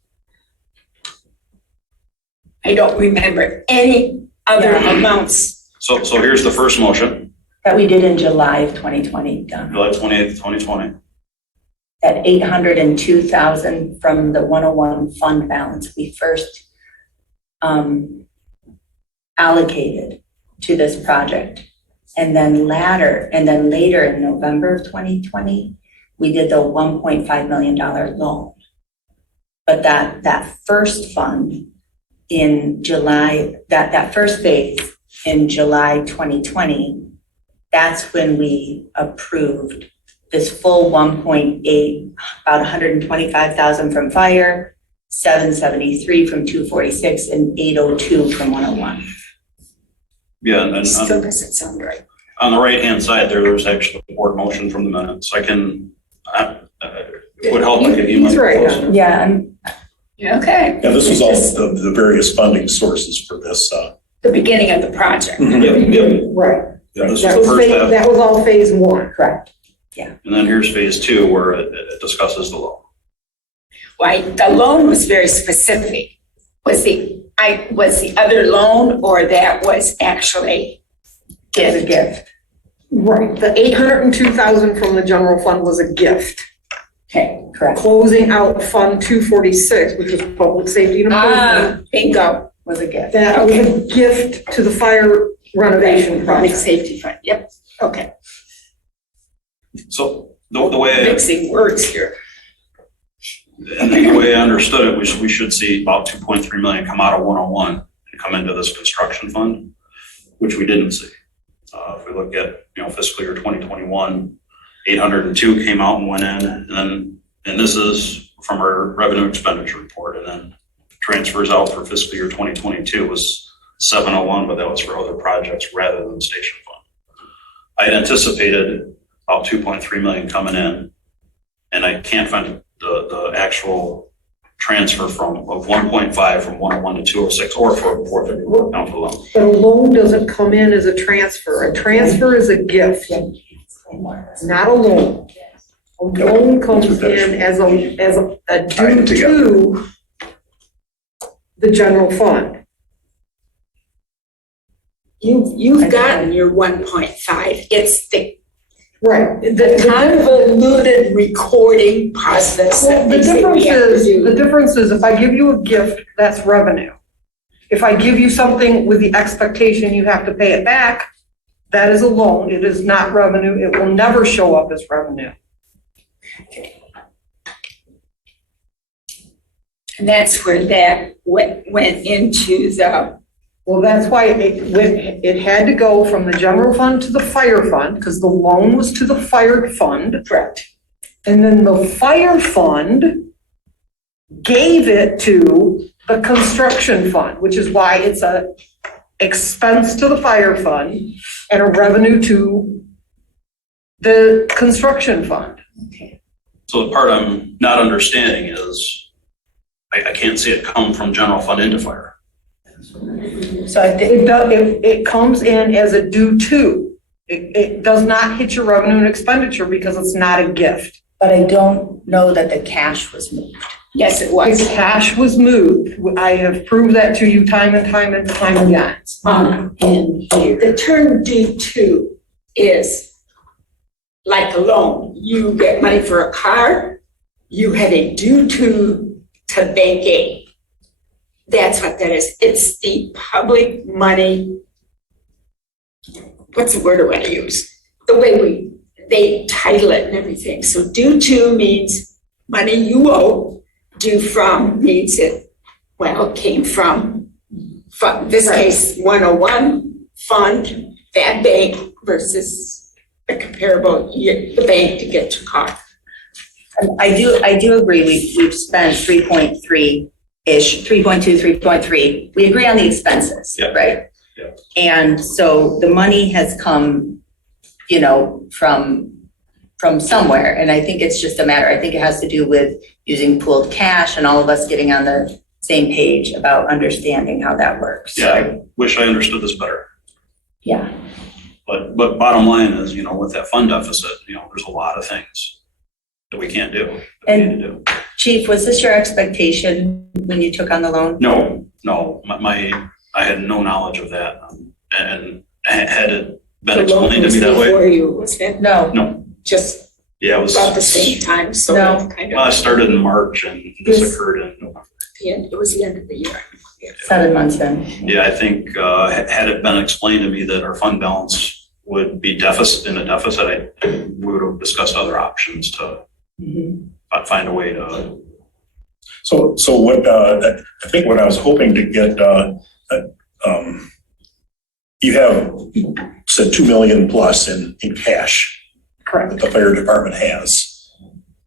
I don't remember any other amounts. So here's the first motion, That we did in July of 2020, done. July 28th, 2020. That 802,000 from the 101 fund balance we first allocated to this project. And then later in November of 2020, we did the $1.5 million loan. But that first fund in July, that first phase in July 2020, that's when we approved this full 1.8, about 125,000 from fire, 773 from 246, and 802 from 101. Yeah, and then Still doesn't sound right. on the right-hand side there's actually a board motion from the minutes. I can, it would help if you He's right might. on it. Yeah, Okay, Yeah, this was all the various funding sources for this. the beginning of the project. Yep, yep. Right. Yeah, this is That the was first half. that was all phase one. correct. And then here's phase two where it discusses the loan. Right, the loan was very specific. Was the other loan or that was actually It's a gift. Right, the 802,000 from the general fund was a gift. Okay. Correct. Closing out Fund 246, which is public safety and improvement, Bingo. Was a gift. that was a gift to the fire renovation Public project. safety fund, yep, okay. So the way, Mixing words here. and the way I understood it, we should see about 2.3 million come out of 101 and come into this construction fund, which we didn't see. If we look at, fiscal year 2021, 802 came out and went in, and this is from our revenue expenditure report, and then transfers out for fiscal year 2022 was 701, but that was for other projects rather than the station fund. I had anticipated about 2.3 million coming in, and I can't find the actual transfer of 1.5 from 101 to 206 or for 430 down for the loan. But a loan doesn't come in as a transfer. A transfer is a gift, not a loan. A loan comes in as a Tied due together. to the general fund. You've gotten your 1.5. It's the Right. convoluted recording process that The they say difference we have to is, the do. difference is if I give you a gift, that's revenue. If I give you something with the expectation you have to pay it back, that is a loan. It is not revenue. It will never show up as revenue. And that's where that went into the, Well, that's why it had to go from the general fund to the fire fund, because the loan was to the fire fund. correct. And then the fire fund gave it to the construction fund, which is why it's a expense to the fire fund and a revenue to the construction fund. So the part I'm not understanding is I can't see it come from general fund into fire. So I think, It comes in as a due to. It does not hit your revenue and expenditure because it's not a gift. but I don't know that the cash was moved. Yes, it The was. cash was moved. I have proved that to you time and time and time again. In here. The term due to is like a loan. You get money for a car, you have a due to bank A. That's what that is. It's the public money. What's the word I want to use? The way they title it and everything. So due to means money you owe. Due from means it, came from, this case, 101 fund, that bank versus the comparable, the bank to get your car. I do agree, we've spent 3.3-ish, 3.2, 3.3. We agree on the expenses, Yeah. right? Yeah. And so the money has come, from somewhere, and I think it's just a matter, I think it has to do with using pooled cash and all of us getting on the same page about understanding how that works. Yeah, I wish I understood this better. Yeah. But bottom line is, with that fund deficit, there's a lot of things that we can't do, that we need to do. Chief, was this your expectation when you took on the loan? No, I had no knowledge of that. And had it been explained to me that way? Before you, was that No. just Yeah, it was, about the same time? So No. that's kind well, I of, started in March and this occurred in November. it was the end of the year. 7 months in. Yeah, I think, had it been explained to me that our fund balance would be in a deficit, we would have discussed other options to find a way to. So what, I think what I was hoping to get, you have said 2 million plus in cash Correct. that the fire department has,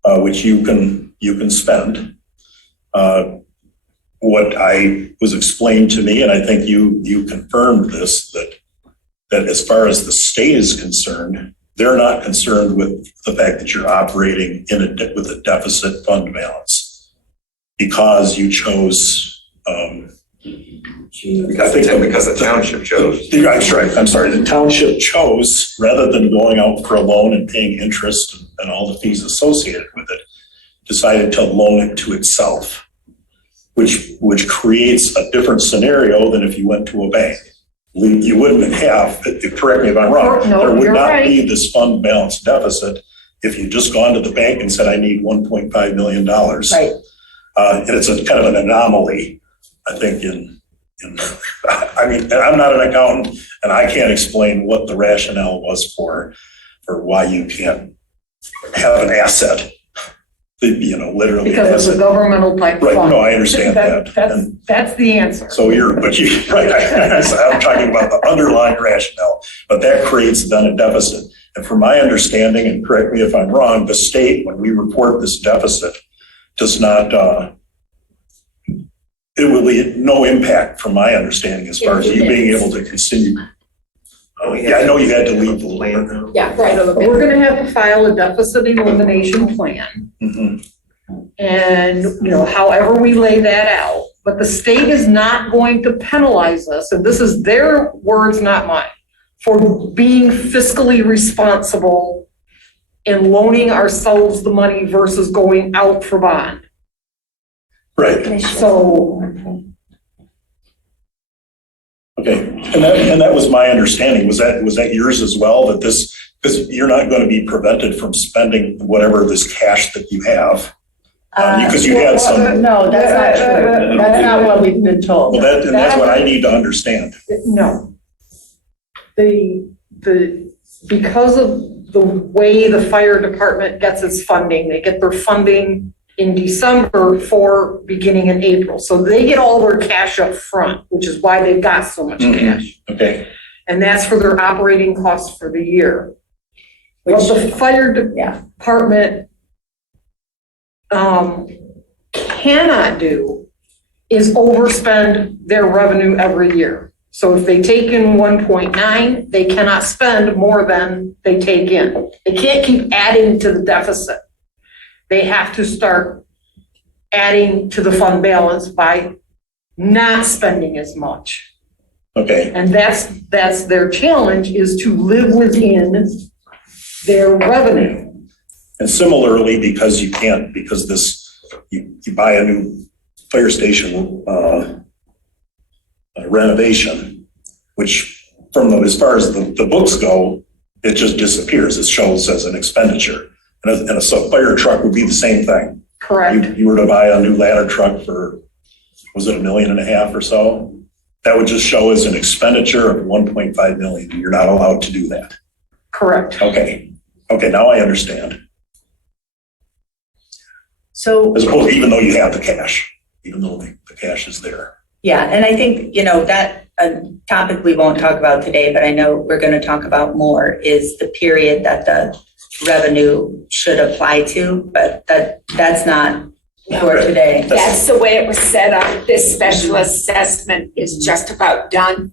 which you can spend. What I was explained to me, and I think you confirmed this, that as far as the state is concerned, they're not concerned with the fact that you're operating with a deficit fund balance because you chose. Because the township chose. That's right. I'm sorry. The township chose, rather than going out for a loan and paying interest and all the fees associated with it, decided to loan it to itself, which creates a different scenario than if you went to a bank. You wouldn't have, correct me if I'm wrong, No, there would you're not right. be this fund balance deficit if you just gone to the bank and said, I need $1.5 million. Right. And it's a kind of an anomaly, I think, I mean, and I'm not an accountant, and I can't explain what the rationale was for why you can't have an asset, literally. Because it's a governmental type Right, fund. no, I understand that. That's the answer. So right, I'm talking about the underlying rationale, but that creates then a deficit. And from my understanding, and correct me if I'm wrong, the state, when we report this deficit, does not, it will be no impact from my understanding as far as you being able to continue. Yeah, I know you had to leave the plan now. Yeah, Right, but we're gonna have to file a deficit elimination plan. Mhm. And, however we lay that out, but the state is not going to penalize us, and this is their words, not mine, for being fiscally responsible in loaning ourselves the money versus going out for bond. Right, So, okay. And that was my understanding. Was that yours as well? That because you're not going to be prevented from spending whatever this cash that you have. Because you had some, No, that's not true. That's not what we've been told. well, that's what I need to understand. no. Because of the way the fire department gets its funding, they get their funding in December for beginning in April. So they get all their cash up front, which is why they've got so much Mhm. cash. Okay, And that's for their operating costs for the year. What the fire department cannot do is overspend their revenue every year. So if they take in 1.9, they cannot spend more than they take in. They can't keep adding to the deficit. They have to start adding to the fund balance by not spending as much. okay. And that's their challenge, is to live within their revenue. And similarly, because you can't, because you buy a new fire station renovation, which as far as the books go, it just disappears. It shows as an expenditure. And a fire truck would be the same thing. Correct. You were to buy a new ladder truck for, was it $1.5 million or so? That would just show as an expenditure of 1.5 million. You're not allowed to do that. Correct. Okay, now I understand. So, As opposed, even though you have the cash, even though the cash is there. yeah, and I think, that a topic we won't talk about today, but I know we're going to talk about more, is the period that the revenue should apply to, but that's not for today. That's the way it was set up. This special assessment is just about done.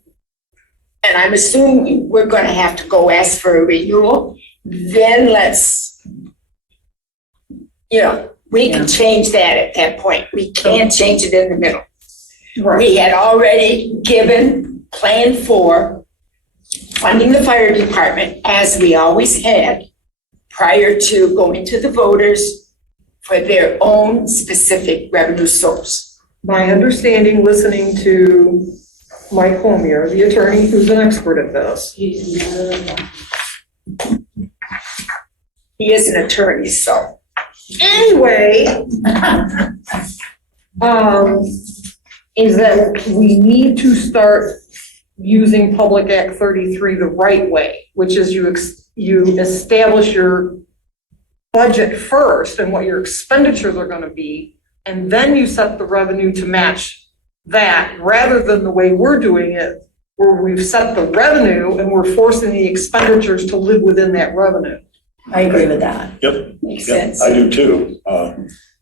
And I'm assuming we're gonna have to go ask for a renewal. Then we can change that at that point. We can't change it in the middle. We had already planned for funding the fire department, as we always had, prior to going to the voters for their own specific revenue source. My understanding, listening to Mike Homier, the attorney who's an expert at this, He is an attorney, so. anyway, is that we need to start using Public Act 33 the right way, which is you establish your budget first and what your expenditures are going to be, and then you set the revenue to match that, rather than the way we're doing it, where we've set the revenue and we're forcing the expenditures to live within that revenue. I agree with that. Yep. Makes Yep, sense. I do too.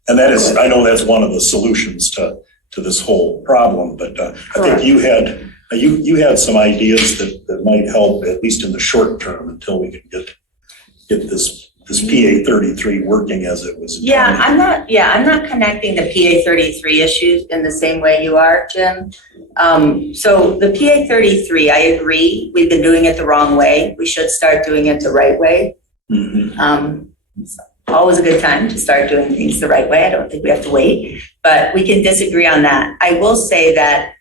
And that is, I know that's one of the solutions to this whole problem, but I Correct. think you had some ideas that might help, at least in the short term, until we can get this PA 33 working as it was intended. I'm not connecting the PA 33 issues in the same way you are, Jim. So the PA 33, I agree, we've been doing it the wrong way. We should start doing it the right way. Mhm. It's always a good time to start doing things the right way. I don't think we have to wait, but we can disagree on that. I will say that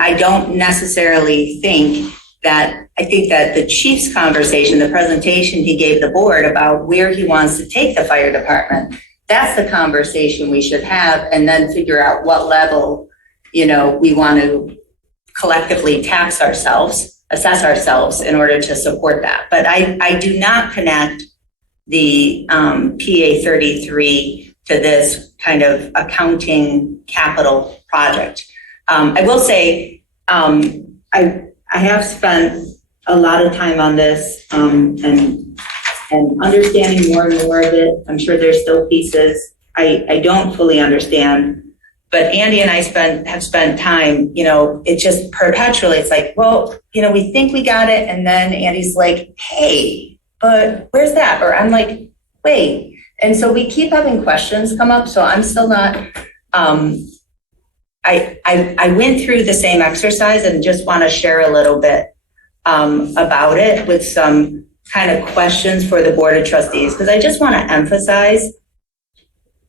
I don't necessarily think that, I think that the chief's conversation, the presentation he gave the board about where he wants to take the fire department, that's the conversation we should have, and then figure out what level, we want to collectively assess ourselves in order to support that. But I do not connect the PA 33 to this kind of accounting capital project. I will say, I have spent a lot of time on this and understanding more and more of it. I'm sure there's still pieces I don't fully understand, but Andy and I have spent time, it just perpetually, it's like, well, we think we got it. And then Andy's like, hey, but where's that? Or I'm like, wait. And so we keep having questions come up. So I'm still not, I went through the same exercise and just want to share a little bit about it with some kind of questions for the Board of Trustees, because I just want to emphasize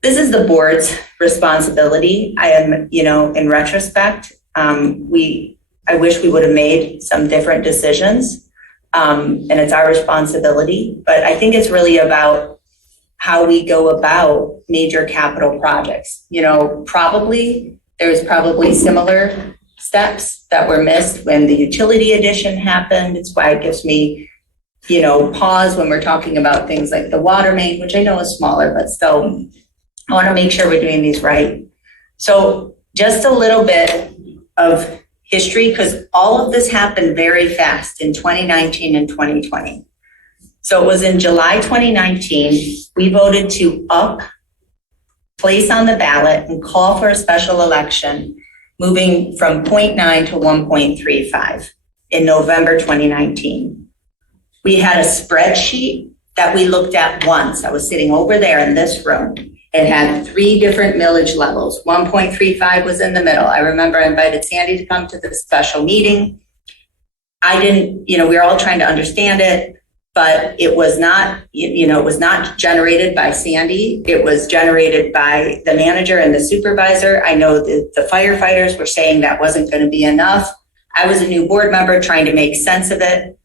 this is the board's responsibility. I am, in retrospect, I wish we would have made some different decisions, and it's our responsibility. But I think it's really about how we go about major capital projects. There's probably similar steps that were missed when the utility addition happened. It's why it gives me, pause when we're talking about things like the water main, which I know is smaller, but still, I want to make sure we're doing these right. So just a little bit of history, because all of this happened very fast in 2019 and 2020. So it was in July 2019, we voted to place on the ballot and call for a special election, moving from 0.9 to 1.35 in November 2019. We had a spreadsheet that we looked at once. I was sitting over there in this room. It had 3 different millage levels. 1.35 was in the middle. I remember I invited Sandy to come to the special meeting. We were all trying to understand it, but it was not, it was not generated by Sandy. It was generated by the manager and the supervisor. I know that the firefighters were saying that wasn't going to be enough. I was a new board member trying to make sense of it.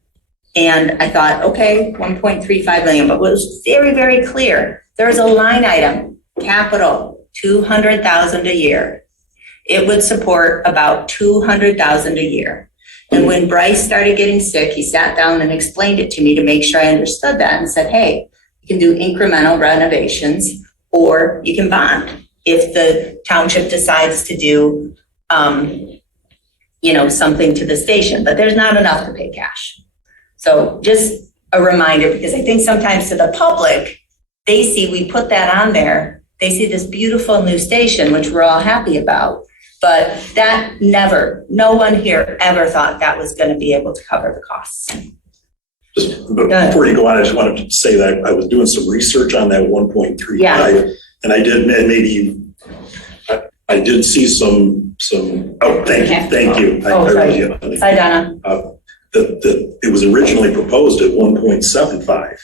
And I thought, okay, 1.35 million, but what was very, very clear, there's a line item, capital, 200,000 a year. It would support about 200,000 a year. And when Bryce started getting sick, he sat down and explained it to me to make sure I understood that and said, hey, you can do incremental renovations or you can bond if the township decides to do, something to the station, but there's not enough to pay cash. So just a reminder, because I think sometimes to the public, they see we put that on there. They see this beautiful new station, which we're all happy about. But that no one here ever thought that was going to be able to cover the costs. But before you go on, I just wanted to say that I was doing some research on that 1.35, Yeah. and I did, and maybe I did see some. Oh, thank you. Sorry. Hi, Donna. That it was originally proposed at 1.75.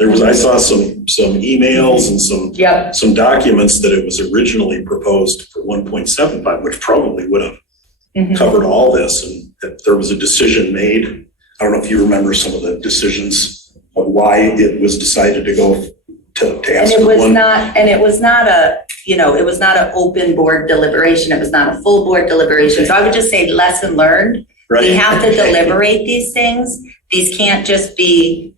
I saw some emails and some documents that it was originally proposed for 1.75, which probably would have covered all this. And that there was a decision made. I don't know if you remember some of the decisions of why it was decided to go to ask for one. It was not an open board deliberation. It was not a full board deliberation. So I would just say lesson learned. Right. We have to deliberate these things. These can't just be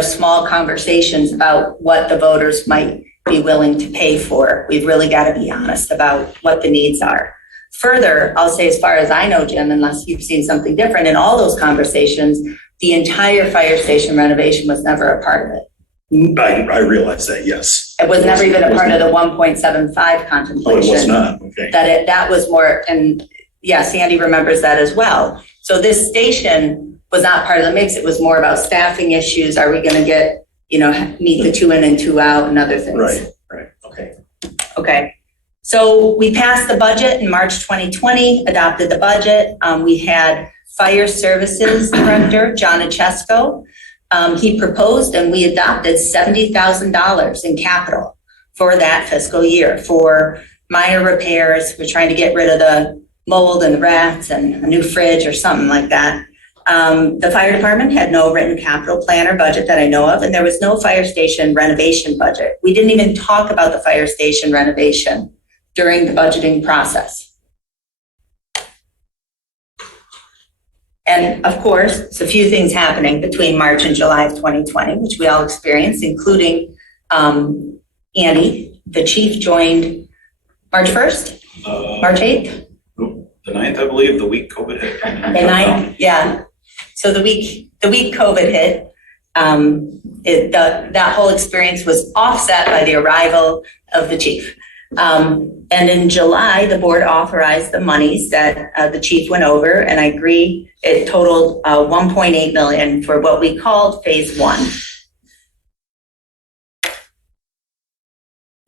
small conversations about what the voters might be willing to pay for. We've really got to be honest about what the needs are. Further, I'll say, as far as I know, Jim, unless you've seen something different, in all those conversations, the entire fire station renovation was never a part of it. I realize that, yes. It was never even a part of the 1.75 Oh, it contemplation. was not, okay. That was more, and yeah, Sandy remembers that as well. So this station was not part of the mix. It was more about staffing issues. Are we going to get, meet the 2 in and 2 out and other things? Right, okay. Okay. So we passed the budget in March 2020, adopted the budget. We had Fire Services Director, John Achesko. He proposed and we adopted $70,000 in capital for that fiscal year for minor repairs. We're trying to get rid of the mold and the rats and a new fridge or something like that. The fire department had no written capital plan or budget that I know of, and there was no fire station renovation budget. We didn't even talk about the fire station renovation during the budgeting process. And of course, it's a few things happening between March and July of 2020, which we all experienced, including Andy, the chief, joined March 1st, March 8th? The 9th, I believe, the week COVID hit. The 9th, yeah. So the week COVID hit, that whole experience was offset by the arrival of the chief. And in July, the board authorized the monies that the chief went over, and I agree, it totaled $1.8 million for what we called phase 1.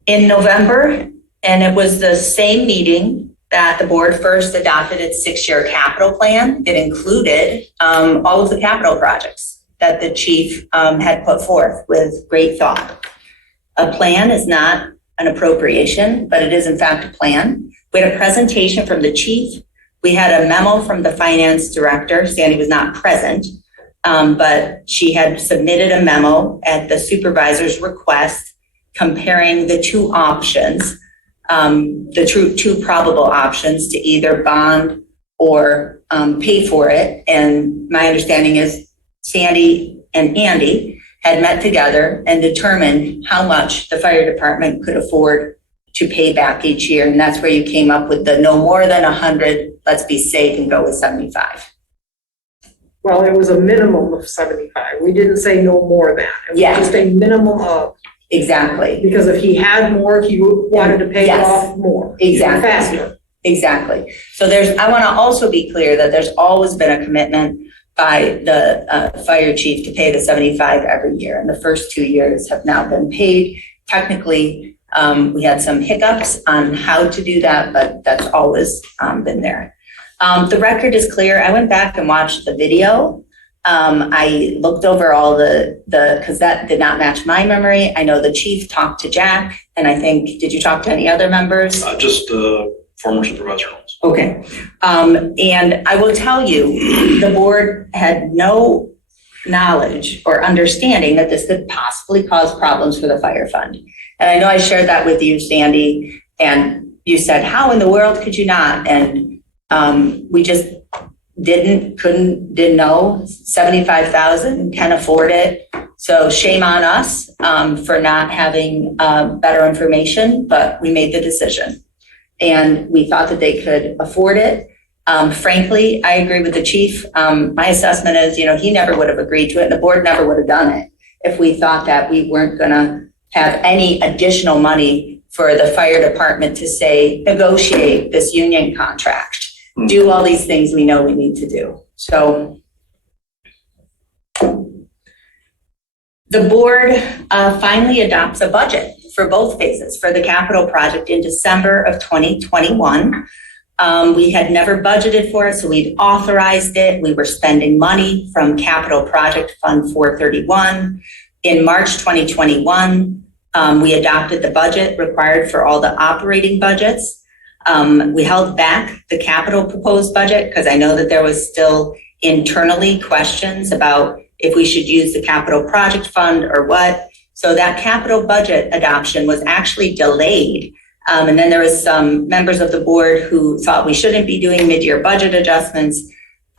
In November, and it was the same meeting that the board first adopted its 6-year capital plan. It included all of the capital projects that the chief had put forth with great thought. A plan is not an appropriation, but it is in fact a plan. We had a presentation from the chief. We had a memo from the finance director. Sandy was not present, but she had submitted a memo at the supervisor's request comparing the 2 options, the two probable options to either bond or pay for it. And my understanding is Sandy and Andy had met together and determined how much the fire department could afford to pay back each year. And that's where you came up with the no more than 100, let's be safe and go with 75. Well, it was a minimum of 75. We didn't say no more than. It was Yeah. just a minimum of, Exactly. because if he had more, he wanted to pay it Yes. off more. Exactly. Faster. Exactly. So I want to also be clear that there's always been a commitment by the fire chief to pay the 75 every year. And the first 2 years have now been paid. Technically, we had some hiccups on how to do that, but that's always been there. The record is clear. I went back and watched the video. I looked over all because that did not match my memory. I know the chief talked to Jack, and I think, did you talk to any other members? Just former supervisor. Okay. And I will tell you, the board had no knowledge or understanding that this could possibly cause problems for the fire fund. And I know I shared that with you, Sandy, and you said, how in the world could you not? And we just didn't know. 75,000, can afford it. So shame on us for not having better information, but we made the decision. And we thought that they could afford it. Frankly, I agree with the chief. My assessment is, he never would have agreed to it, and the board never would have done it if we thought that we weren't going to have any additional money for the fire department to say, negotiate this union contract, do all these things we know we need to do. So the board finally adopts a budget for both phases for the capital project in December of 2021. We had never budgeted for it, so we'd authorized it. We were spending money from Capital Project Fund 431. In March 2021, we adopted the budget required for all the operating budgets. We held back the capital proposed budget because I know that there was still internally questions about if we should use the capital project fund or what. So that capital budget adoption was actually delayed. And then there was some members of the board who thought we shouldn't be doing mid-year budget adjustments.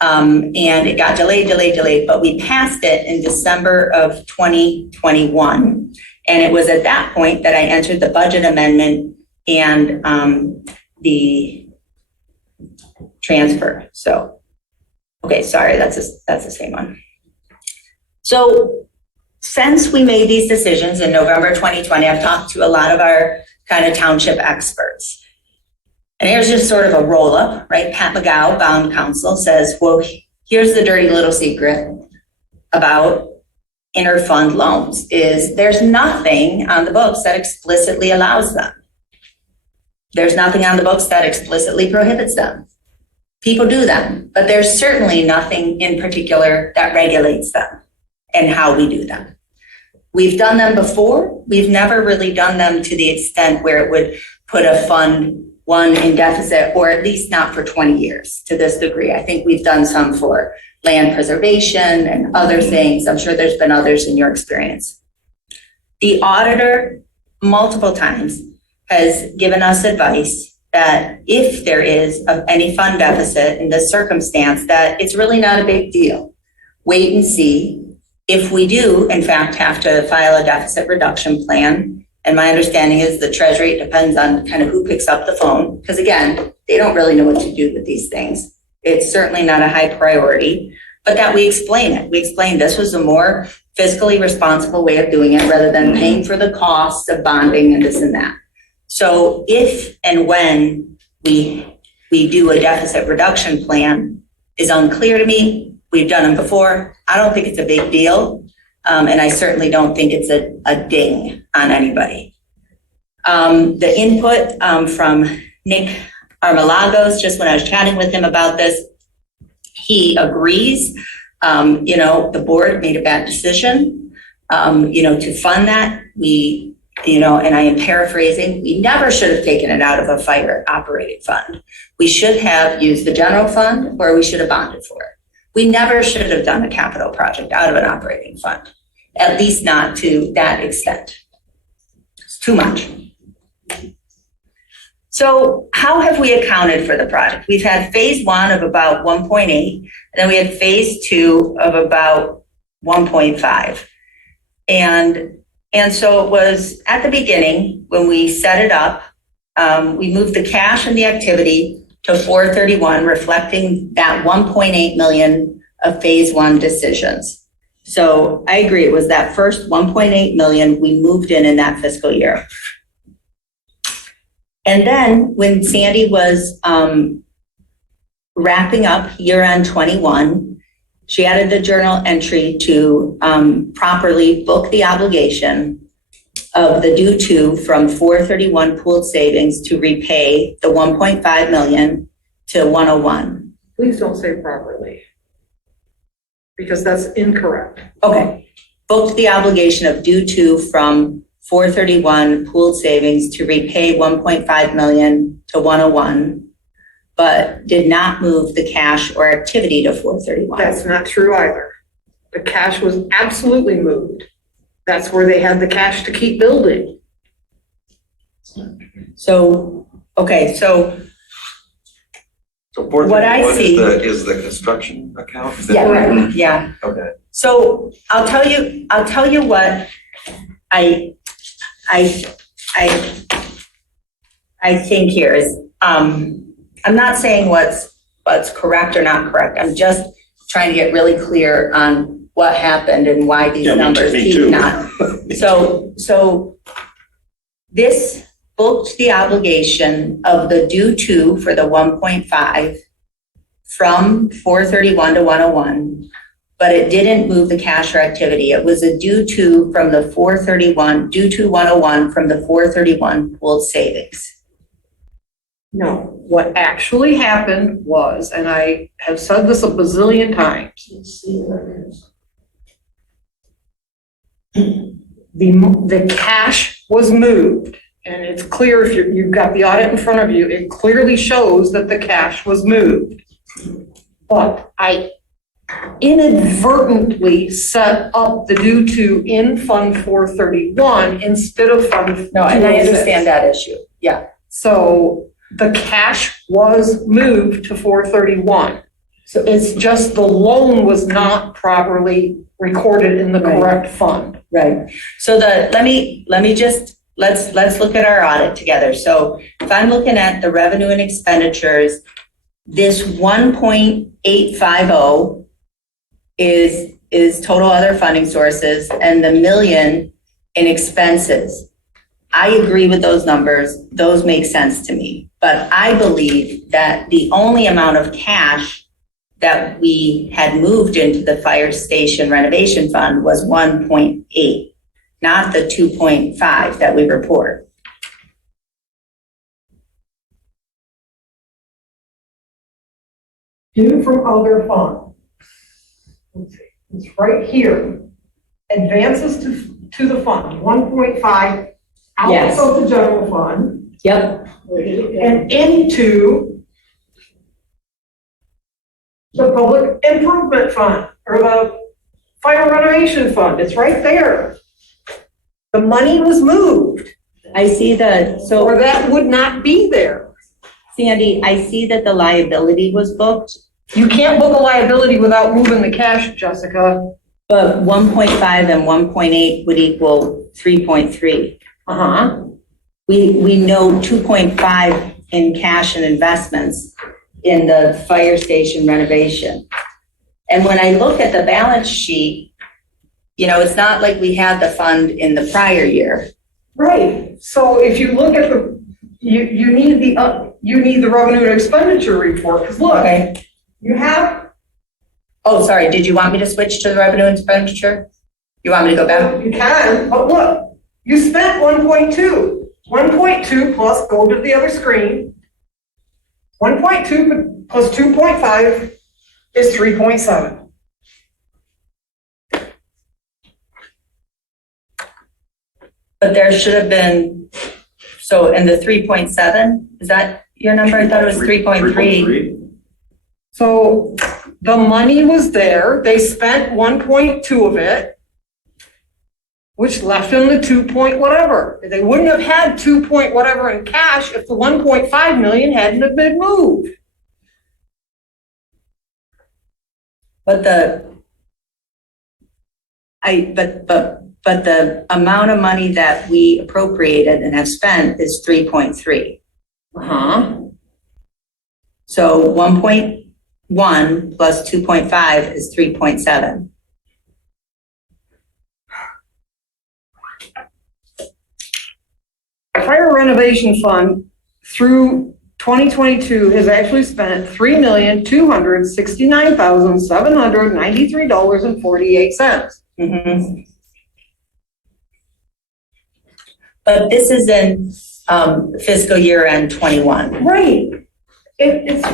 And it got delayed, but we passed it in December of 2021. And it was at that point that I entered the budget amendment and the transfer. So, okay, sorry, that's the same one. So since we made these decisions in November 2020, I've talked to a lot of our kind of township experts. And here's just sort of a roll-up, right? Pat McGow, bond counsel, says, well, here's the dirty little secret about interfund loans, is there's nothing on the books that explicitly allows them. There's nothing on the books that explicitly prohibits them. People do them, but there's certainly nothing in particular that regulates them and how we do them. We've done them before. We've never really done them to the extent where it would put a fund one in deficit, or at least not for 20 years to this degree. I think we've done some for land preservation and other things. I'm sure there's been others in your experience. The auditor multiple times has given us advice that if there is any fund deficit in this circumstance, that it's really not a big deal. Wait and see. If we do, in fact, have to file a deficit reduction plan, and my understanding is the Treasury, it depends on kind of who picks up the phone, because again, they don't really know what to do with these things. It's certainly not a high priority, but that we explain it. We explain this was a more fiscally responsible way of doing it rather than paying for the costs of bonding and this and that. So if and when we do a deficit reduction plan is unclear to me. We've done them before. I don't think it's a big deal. And I certainly don't think it's a ding on anybody. The input from Nick Armalagos, just when I was chatting with him about this, he agrees. The board made a bad decision, to fund that. And I am paraphrasing, we never should have taken it out of a fire operating fund. We should have used the general fund, or we should have bonded for it. We never should have done a capital project out of an operating fund, at least not to that extent. It's too much. So how have we accounted for the project? We've had phase one of about 1.8, and then we had phase two of about 1.5. And so it was at the beginning when we set it up, we moved the cash and the activity to 431, reflecting that 1.8 million of phase one decisions. So I agree, it was that first 1.8 million we moved in that fiscal year. And then when Sandy was wrapping up year-end 21, she added the journal entry to properly book the obligation of the due to from 431 pooled savings to repay the 1.5 million to 101. Please don't say properly, because that's incorrect. Okay, booked the obligation of due to from 431 pooled savings to repay 1.5 million to 101, but did not move the cash or activity to 431. That's not true either. The cash was absolutely moved. That's where they had the cash to keep building. So, okay, so So What I 431 see- is the construction account? Is that yeah, right? yeah. Okay. So I'll tell you what I think here is, I'm not saying what's correct or not correct. I'm just trying to get really clear on what happened and why these numbers me keep too. not. So this booked the obligation of the due to for the 1.5 from 431 to 101, but it didn't move the cash or activity. It was a due to from the 431, due to 101 from the 431 pooled savings. No, what actually happened was, and I have said this a bazillion times, the cash was moved. And it's clear if you've got the audit in front of you, it clearly shows that the cash was moved. But I inadvertently set up the due to in Fund 431 instead of Fund 206. No, and I understand that issue. Yeah. So the cash was moved to 431. So it's just the loan was not properly recorded in the Right. correct fund. Right. So let me just, let's look at our audit together. So if I'm looking at the revenue and expenditures, this 1.850 is is total other funding sources and the million in expenses. I agree with those numbers. Those make sense to me. But I believe that the only amount of cash that we had moved into the fire station renovation fund was 1.8, not the 2.5 that we report. Due from other fund. Let's see, it's right here. Advances to the fund, 1.5 Yes. out of the general fund Yep. and into the public improvement fund or the fire renovation fund. It's right there. The money was moved, I see that. So or that would not be there. Sandy, I see that the liability was booked, You can't book a liability without moving the cash, Jessica. but 1.5 and 1.8 would equal 3.3. Uh-huh. We know 2.5 in cash and investments in the fire station renovation. And when I look at the balance sheet, you know, it's not like we had the fund in the prior year. Right, so if you look at you need the revenue and expenditure report, because look, Okay. you have, Oh, sorry, did you want me to switch to the revenue and expenditure? You want me to go back? you can, but look, you spent 1.2. 1.2 plus, go to the other screen. 1.2 plus 2.5 is 3.7. But there should have been, so in the 3.7, is that your number? I thought it was 3.3. So the money was there, they spent 1.2 of it, which left them the 2 point whatever. They wouldn't have had 2 point whatever in cash if the 1.5 million hadn't have been moved. But the amount of money that we appropriated and have spent is 3.3. Uh-huh. So 1.1 plus 2.5 is 3.7. Fire renovation fund through 2022 has actually spent $3,269,793.48. Mm-hmm. But this is in fiscal year end 21. Right. It's,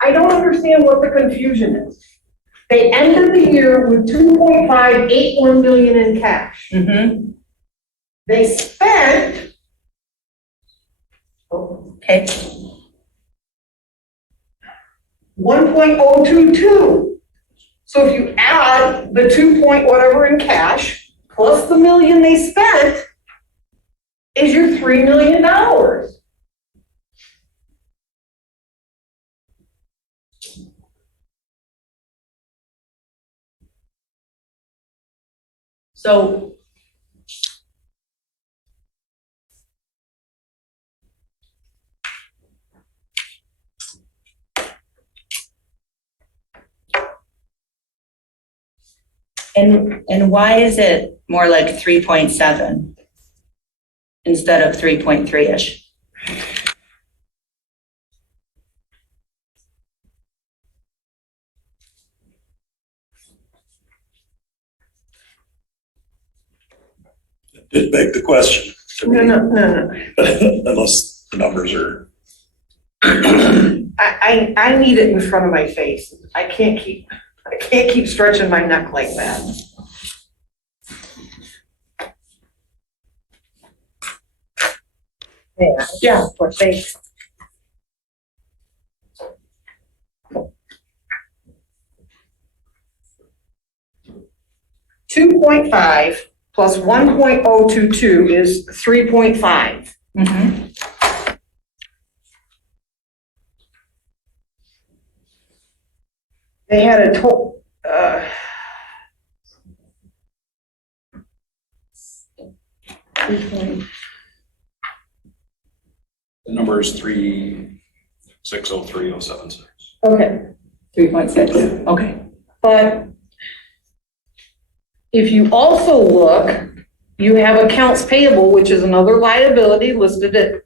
I don't understand what the confusion is. They ended the year with 2.581 million in cash. Mm-hmm. They spent, Okay. 1.022. So if you add the 2 point whatever in cash plus the million they spent, is your $3 million. So and why is it more like 3.7 instead of 3.3-ish? Did beg the question. No. Unless the numbers are. I need it in front of my face. I can't keep stretching my neck like that. Yeah, for face. 2.5 plus 1.022 is 3.5. Mm-hmm. They had a total, The number is 3603076. okay, 3.6, okay. but If you also look, you have accounts payable, which is another liability listed at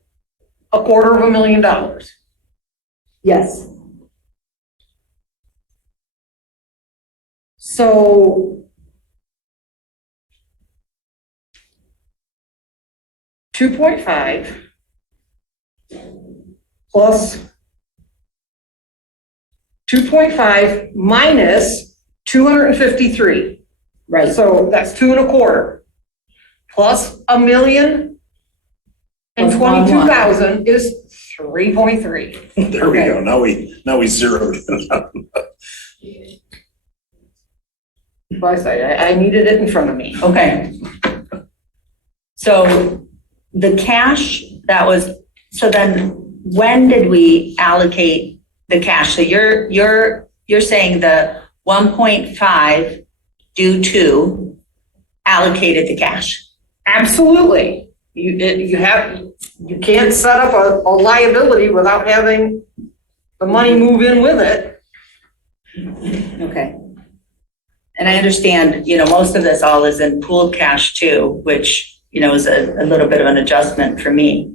$250,000. Yes. So 2.5 plus 2.5 minus 253. Right. So that's 2.25 plus $1,022,000 is 3.3. There we go. Now we zeroed it out. I needed it in front of me. Okay. So the cash that was, so then when did we allocate the cash? So you're saying the 1.5 due to allocated the cash. Absolutely. You can't set up a liability without having the money move in with it. Okay. And I understand, most of this all is in pooled cash too, which, is a little bit of an adjustment for me.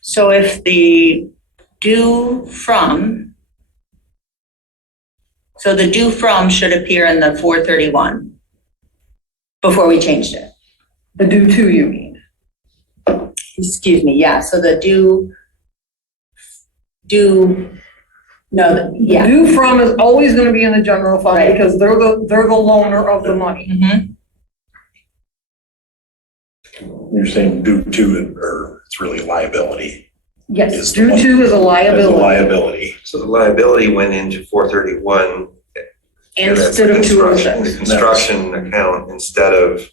So if the due from should appear in the 431 before we changed it. The due to, you mean? Excuse me, yeah, so the due, yeah. Due from is always gonna be in the general fund Right. because they're the loaner of the money. Mhm. You're saying due to, or it's really liability. Yes, Is the due money- to is a As a liability liability. So the liability went into 431. and that's instead the of construction- 206. The construction account instead of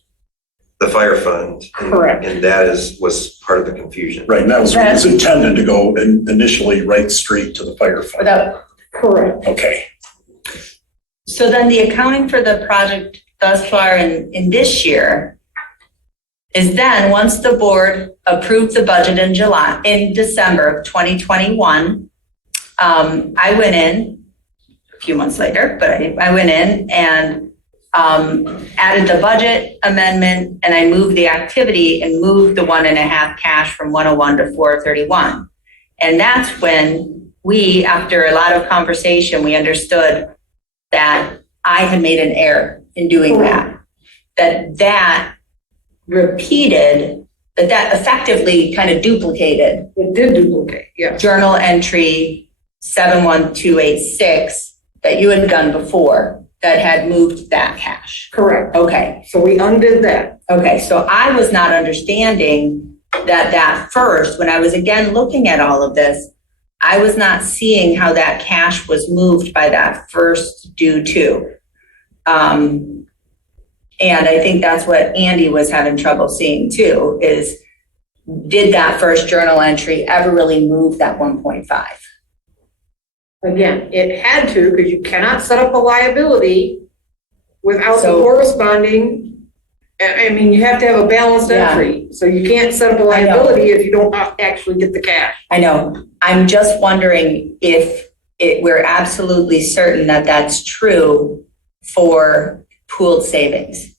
the fire fund. And- Correct. And that was part of the confusion. Right, and that was intended to go initially right straight to the fire fund. Correct. Okay. So then the accounting for the project thus far in this year is then, once the board approved the budget in December of 2021, I went in a few months later, but I went in and added the budget amendment, and I moved the activity and moved the 1.5 cash from 101 to 431. And that's when we, after a lot of conversation, we understood that I had made an error in doing that. That repeated, that effectively kind of duplicated It did duplicate, yes. journal entry 71286 that you had done before that had moved that cash. Correct. Okay, So we undid that. okay, so I was not understanding that first, when I was again looking at all of this, I was not seeing how that cash was moved by that first due to. And I think that's what Andy was having trouble seeing too, is did that first journal entry ever really move that 1.5? Again, it had to, because you cannot set up a liability without the So- corresponding, I mean, you have to have a balanced Yeah. entry. So you can't set up a I know. liability if you don't actually get the cash. I know, I'm just wondering if we're absolutely certain that that's true for pooled savings.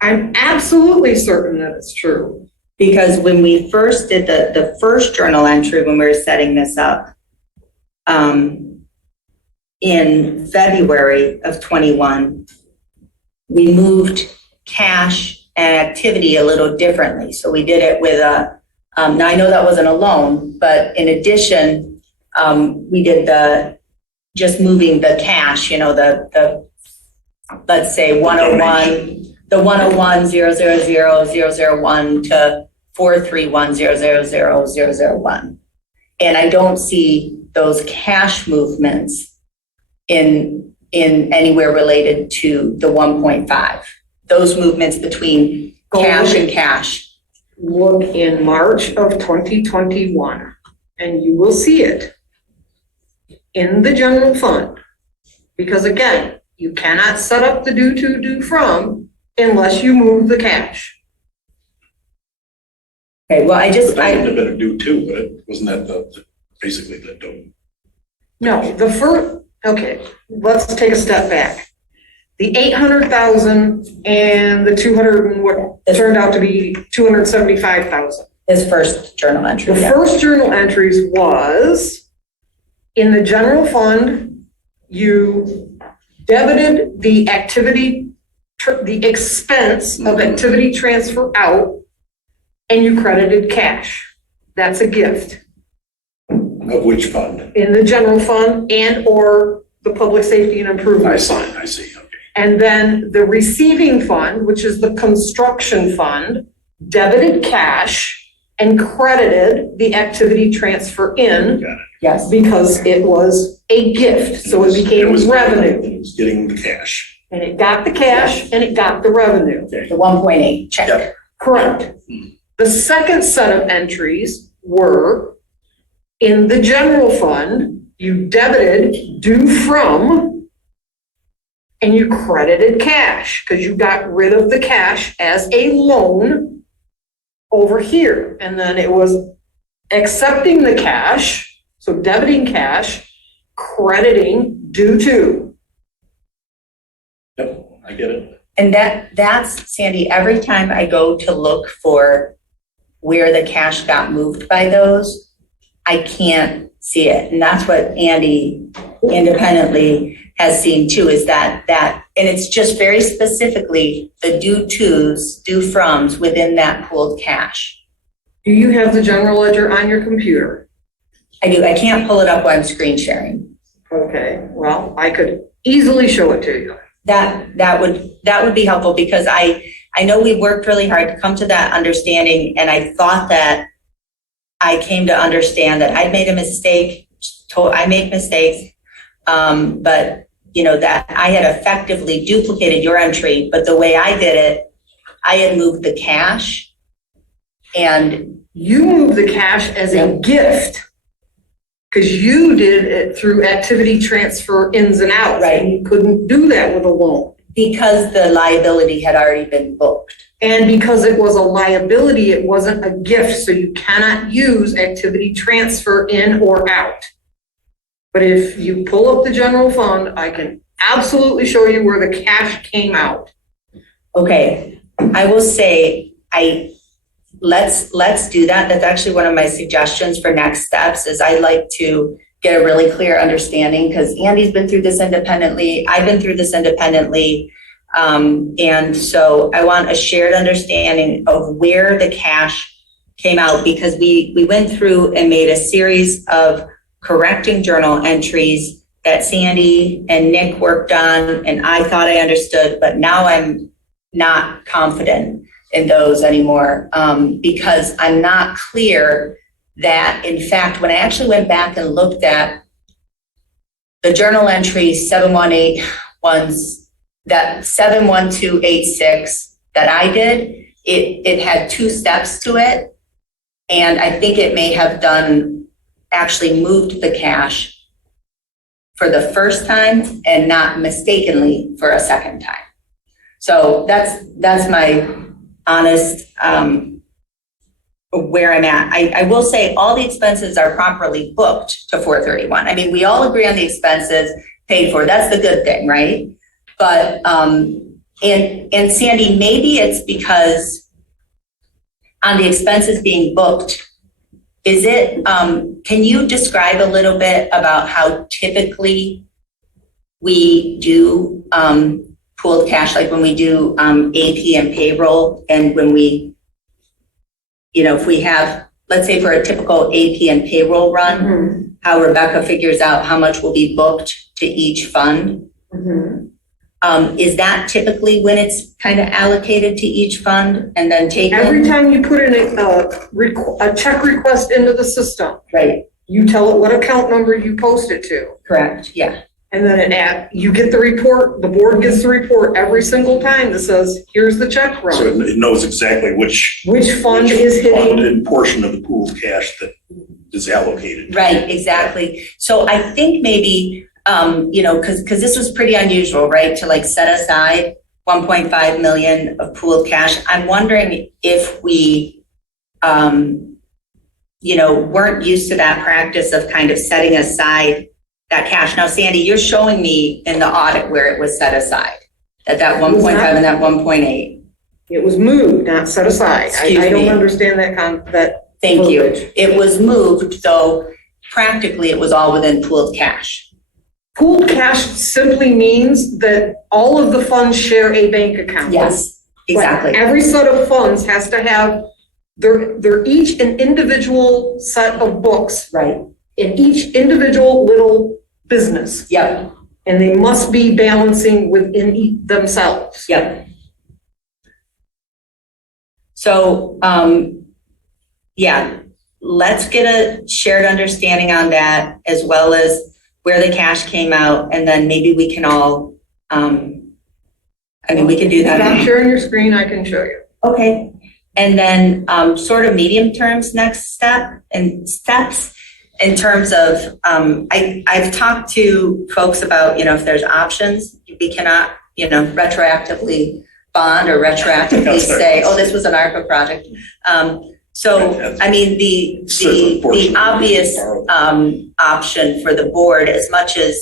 I'm absolutely certain that it's true. Because when we first did the first journal entry, when we were setting this up, in February of 21, we moved cash and activity a little differently. So we did it with now I know that wasn't a loan, but in addition, we did just moving the cash, the let's say 101, the 101,000,001 to 431,000,001. And I don't see those cash movements in anywhere related to the 1.5. Those movements between cash and cash. Look in March of 2021, and you will see it in the general fund. Because again, you cannot set up the due to, due from unless you move the cash. Okay, well, That wouldn't have been a due to, but wasn't that basically the due? No, the first, Okay, let's take a step back. The 800,000 and the 200 and what turned out to be 275,000. His first journal entry. The Yeah. first journal entries was in the general fund, you debited the the expense of activity transfer out, and you credited cash. That's a gift Of which fund? in the general fund and or the public safety and I improvement see, fund. I see, okay. And then the receiving fund, which is the construction fund, debited cash and credited the activity transfer in Got it. Yes. because it was a gift, so it became revenue. It was getting the cash. And it got the cash and it got the revenue. Okay. The 1.8 check. Yep. Correct. The second set of entries were in the general fund, you debited due from and you credited cash because you got rid of the cash as a loan over here. And then it was accepting the cash, so debiting cash, crediting due to. Yep, I get it. And that's, Sandy, every time I go to look for where the cash got moved by those, I can't see it. And that's what Andy independently has seen too, is that, and it's just very specifically the due tos, due froms within that pooled cash. Do you have the general ledger on your computer? I do, I can't pull it up while I'm screen sharing. Okay, well, I could easily show it to you. That would be helpful because I know we worked really hard to come to that understanding, and I thought that I came to understand that I'd made a mistake. I make mistakes, but that I had effectively duplicated your entry. But the way I did it, I had moved the cash, and You moved the cash as a gift because you did it through activity transfer ins and outs. Right. And you couldn't do that with a loan. because the liability had already been booked. And because it was a liability, it wasn't a gift, so you cannot use activity transfer in or out. But if you pull up the general fund, I can absolutely show you where the cash came out. Okay, I will say, let's do that. That's actually one of my suggestions for next steps, is I'd like to get a really clear understanding, because Andy's been through this independently, I've been through this independently. And so I want a shared understanding of where the cash came out, because we went through and made a series of correcting journal entries that Sandy and Nick worked on, and I thought I understood, but now I'm not confident in those anymore, because I'm not clear that, in fact, when I actually went back and looked at the journal entry 71286 that I did, it had two steps to it, and I think it may have actually moved the cash for the first time and not mistakenly for a second time. So that's my honest where I'm at. I will say all the expenses are properly booked to 4/31. I mean, we all agree on the expenses paid for. That's the good thing, right? But and Sandy, maybe it's because on the expenses being booked, is it, can you describe a little bit about how typically we do pooled cash, like when we do AP and payroll, and when we, if we have, let's say for a typical AP and payroll run, how Rebecca figures out how much will be booked to each fund? Is that typically when it's kind of allocated to each fund and then taken? Every time you put in a check request into the system, Right, you tell it what account number you post it to. correct, yeah. And then you get the report, the board gets the report every single time that says, here's the check So run. it knows exactly which Which fund is fund hitting. and portion of the pooled cash that is allocated. Right, exactly. So I think maybe, because this was pretty unusual, right? To like set aside 1.5 million of pooled cash. I'm wondering if we, weren't used to that practice of kind of setting aside that cash. Now, Sandy, you're showing me in the audit where it was set aside, that 1.5 and that 1.8. It was moved, not set aside. Excuse I don't me. understand that. Thank you. verbiage. It was moved, so practically it was all within pooled cash. Pooled cash simply means that all of the funds share a bank account. Yes, exactly. But every set of funds has to have, they're each an individual set of books Right. in each individual little business. Yep. And they must be balancing within themselves. Yep. So, yeah, let's get a shared understanding on that, as well as where the cash came out, and then maybe we can all, we can do that. Stop sharing your screen, I can show you. Okay. And then, sort of medium terms, next step and steps in terms of, I've talked to folks about, if there's options, we cannot, retroactively bond or retroactively say, oh, this was an ARPA project. The obvious option for the board, as much as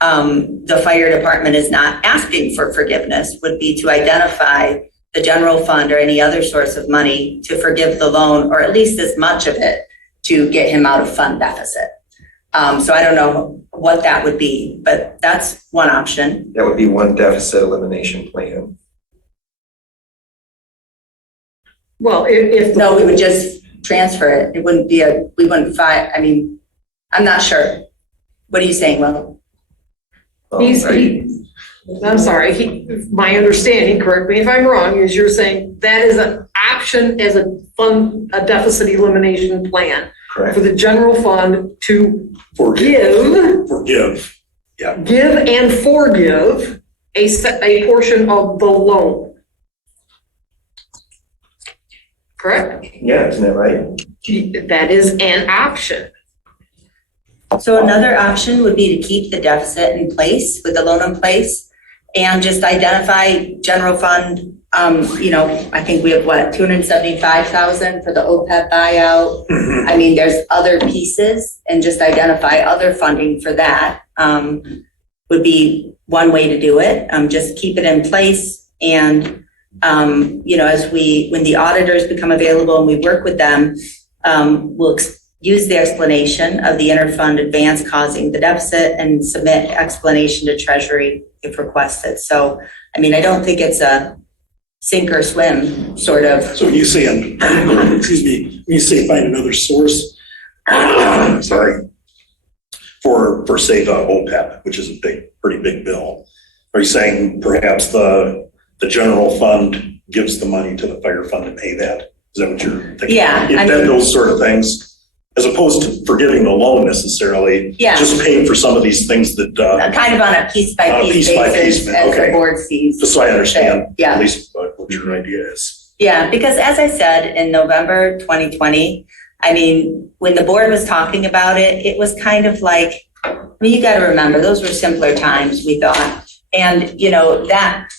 the fire department is not asking for forgiveness, would be to identify the general fund or any other source of money to forgive the loan, or at least as much of it to get him out of fund deficit. So I don't know what that would be, but that's one option. That would be one deficit elimination plan. Well, if. No, we would just transfer it. It wouldn't be we wouldn't I'm not sure. What are you saying, Will? I'm sorry, my understanding, correct me if I'm wrong, is you're saying that is an option as a deficit elimination plan. Correct. For the general fund to Forgive. give and forgive a portion of the loan. Correct? Yeah, isn't that right? That is an option. So another option would be to keep the deficit in place, with the loan in place, and just identify general fund. I think we have 275,000 for the OPEB buyout. There's other pieces, and just identify other funding for that would be one way to do it. Just keep it in place, and when the auditors become available and we work with them, we'll use the explanation of the interfund advance causing the deficit and submit explanation to Treasury if requested. So, I don't think it's a sink or swim sort of. So you say, excuse me, when you say find another source, sorry, for say the OPEB, which is a pretty big bill, are you saying perhaps the general fund gives the money to the fire fund to pay that? Is that what you're thinking? Yeah. Those sort of things, as opposed to forgiving the loan necessarily. Yeah. Just paying for some of these things that. Kind of on a piece by piece basis as the board sees. Just so I understand Yeah. at least what your idea is. Yeah, because as I said, in November 2020, when the board was talking about it, it was kind of like, you got to remember, those were simpler times, we thought. And,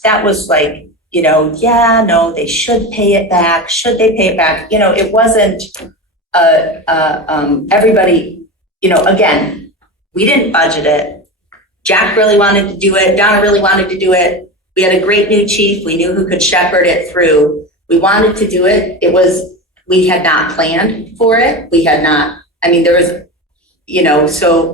that was like, yeah, no, they should pay it back. Should they pay it back? It wasn't everybody, again, we didn't budget it. Jack really wanted to do it. Donna really wanted to do it. We had a great new chief. We knew who could shepherd it through. We wanted to do it. We had not planned for it. We had not, there was,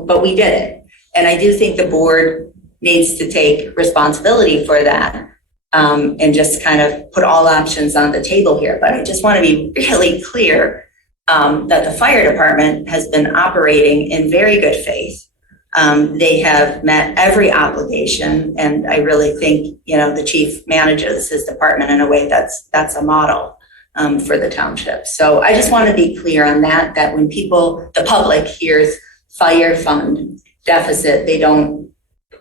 but we did it. And I do think the board needs to take responsibility for that, and just kind of put all options on the table here. But I just want to be really clear that the fire department has been operating in very good faith. They have met every obligation, and I really think, the chief manages his department in a way that's a model for the township. So I just want to be clear on that when the public hears fire fund deficit, they don't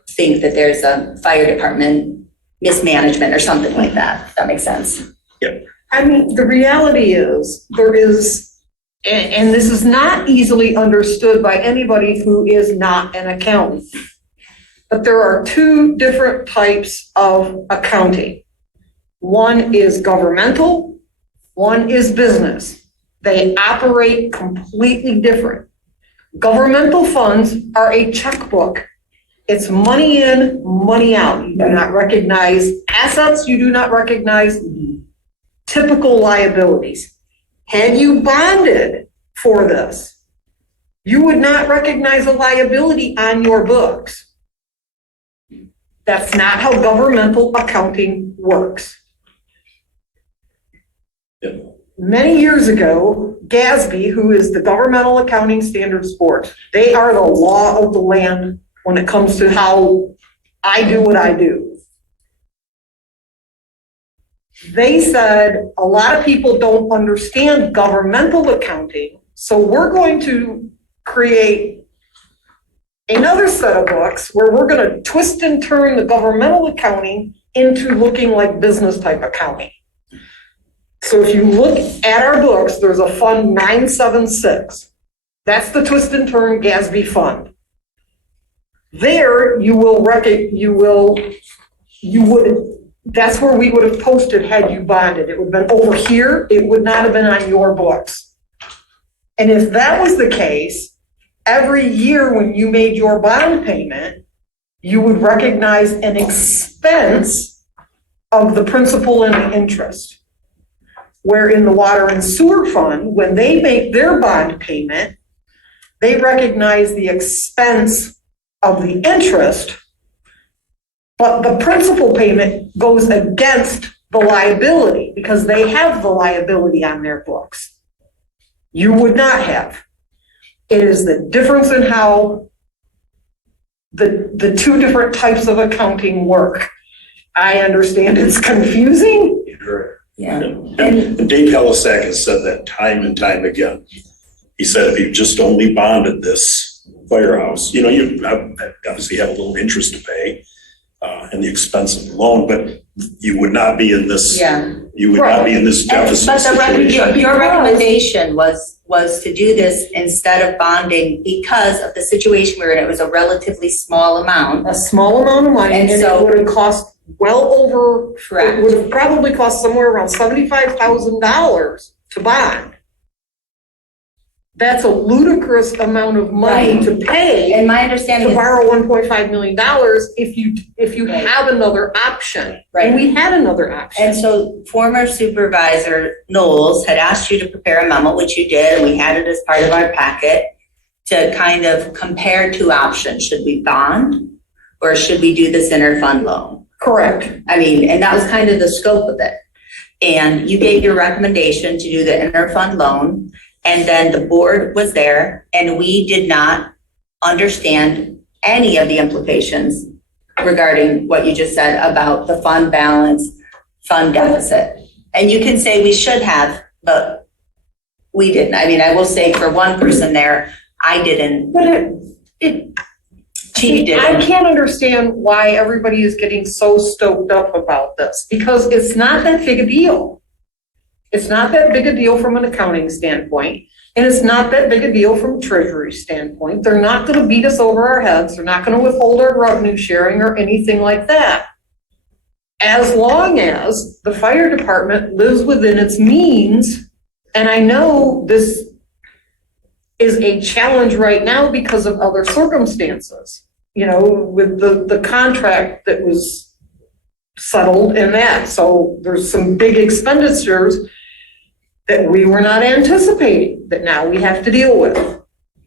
think that there's a fire department mismanagement or something like that. If that makes sense. Yeah. The reality is there is, and this is not easily understood by anybody who is not an accountant, but there are two different types of accounting. One is governmental, one is business. They operate completely different. Governmental funds are a checkbook. It's money in, money out. You do not recognize assets, you do not recognize typical liabilities. Had you bonded for this, you would not recognize a liability on your books. That's not how governmental accounting works. Many years ago, GASB, who is the Governmental Accounting Standards Board, they are the law of the land when it comes to how I do what I do. They said a lot of people don't understand governmental accounting, so we're going to create another set of books where we're going to twist and turn the governmental accounting into looking like business type accounting. So if you look at our books, there's a fund 976. That's the twist and turn GASB fund. There that's where we would have posted had you bonded. It would have been over here. It would not have been on your books. And if that was the case, every year when you made your bond payment, you would recognize an expense of the principal and the interest. Where in the water and sewer fund, when they make their bond payment, they recognize the expense of the interest, but the principal payment goes against the liability because they have the liability on their books. You would not have. It is the difference in how the two different types of accounting work. I understand it's confusing. Yeah. And Dave Helisack has said that time and time again. He said if you just only bonded this firehouse, you obviously have a little interest to pay and the expense of the loan, but you would not be in this. Yeah. You would not be in this deficit But situation. your recommendation was to do this instead of bonding because of the situation we're in. It was a relatively small amount. A small amount of money, And and so- it would have cost well over, it Correct. would have probably cost somewhere around $75,000 to bond. That's a ludicrous amount of money Right. to pay And my understanding to is, borrow $1.5 million if you Right. have another option. Right. And we had another option. and so former Supervisor Knowles had asked you to prepare a memo, which you did, and we had it as part of our packet, to kind of compare two options. Should we bond or should we do this interfund loan? Correct. I mean, and that was kind of the scope of it. And you gave your recommendation to do the interfund loan, and then the board was there, and we did not understand any of the implications regarding what you just said about the fund balance, fund deficit. And you can say we should have, but we didn't. I mean, I will say for one person there, I didn't. But She didn't. I can't understand why everybody is getting so stoked up about this, because it's not that big a deal. It's not that big a deal from an accounting standpoint, and it's not that big a deal from a treasury standpoint. They're not gonna beat us over our heads, they're not gonna withhold our revenue sharing or anything like that. As long as the fire department lives within its means, and I know this is a challenge right now because of other circumstances. With the contract that was settled in that. So there's some big expenditures that we were not anticipating that now we have to deal with.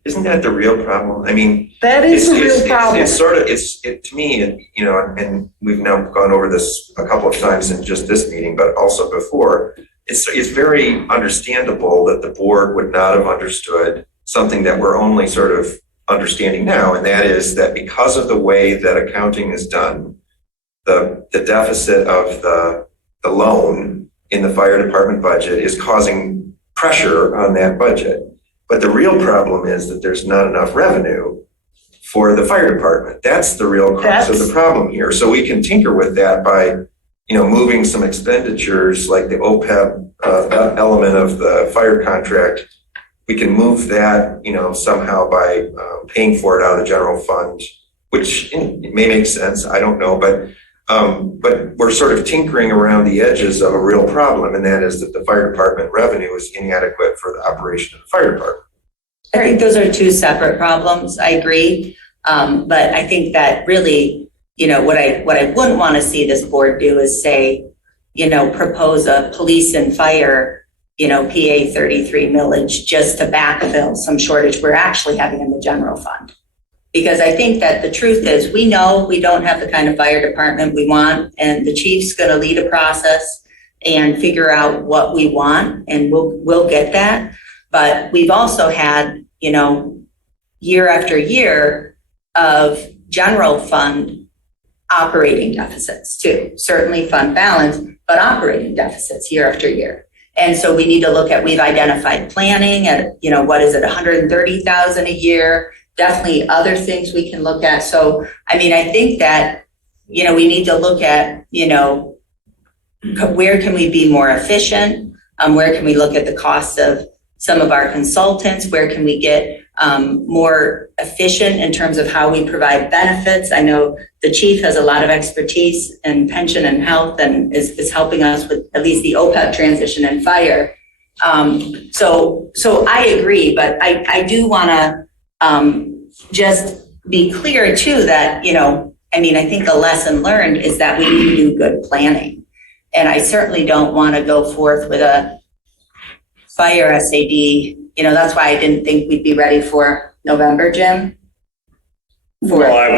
Isn't that the real problem? I mean, That is the real problem. It's sort of, to me, and we've now gone over this a couple of times in just this meeting, but also before, it's very understandable that the board would not have understood something that we're only sort of understanding now, and that is that because of the way that accounting is done, the deficit of the loan in the fire department budget is causing pressure on that budget. But the real problem is that there's not enough revenue for the fire department. That's the real crux of the problem here. So we can tinker with that by, moving some expenditures like the OPEB element of the fire contract. We can move that, somehow by paying for it out of the general fund, which it may make sense. I don't know, but we're sort of tinkering around the edges of a real problem, and that is that the fire department revenue is inadequate for the operation of the fire department. I think those are two separate problems, I agree. But I think that really, what I wouldn't want to see this board do is say, propose a police and fire, PA 33 millage just to backfill some shortage we're actually having in the general fund. Because I think that the truth is, we know we don't have the kind of fire department we want, and the chief's going to lead a process and figure out what we want, and we'll get that. But we've also had, year after year of general fund operating deficits too. Certainly fund balance, but operating deficits year after year. And so we need to look at, we've identified planning at, what is it, 130,000 a year, definitely other things we can look at. So, I think that, we need to look at, where can we be more efficient? Where can we look at the cost of some of our consultants? Where can we get more efficient in terms of how we provide benefits? I know the chief has a lot of expertise in pension and health and is helping us with at least the OPEB transition and fire. So I agree, but I do want to just be clear too that, I think the lesson learned is that we need to do good planning. And I certainly don't want to go forth with a fire SAD. That's why I didn't think we'd be ready for November, Jim. Well, I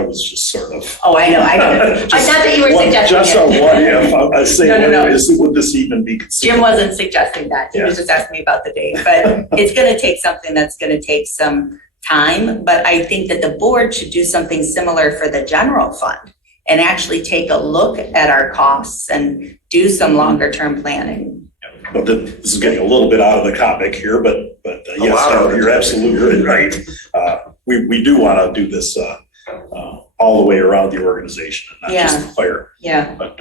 was just sort of. Oh, I know. I thought that you were suggesting just it. on what if, I say, No. would this even be considered? Jim wasn't suggesting that. He was just asking me about the date. But it's going to take something that's going to take some time. But I think that the board should do something similar for the general fund and actually take a look at our costs and do some longer term planning. But this is getting a little bit out of the topic here, but yes, you're absolutely right. We do want to do this all the way around the organization, and not just the fire. Yeah. But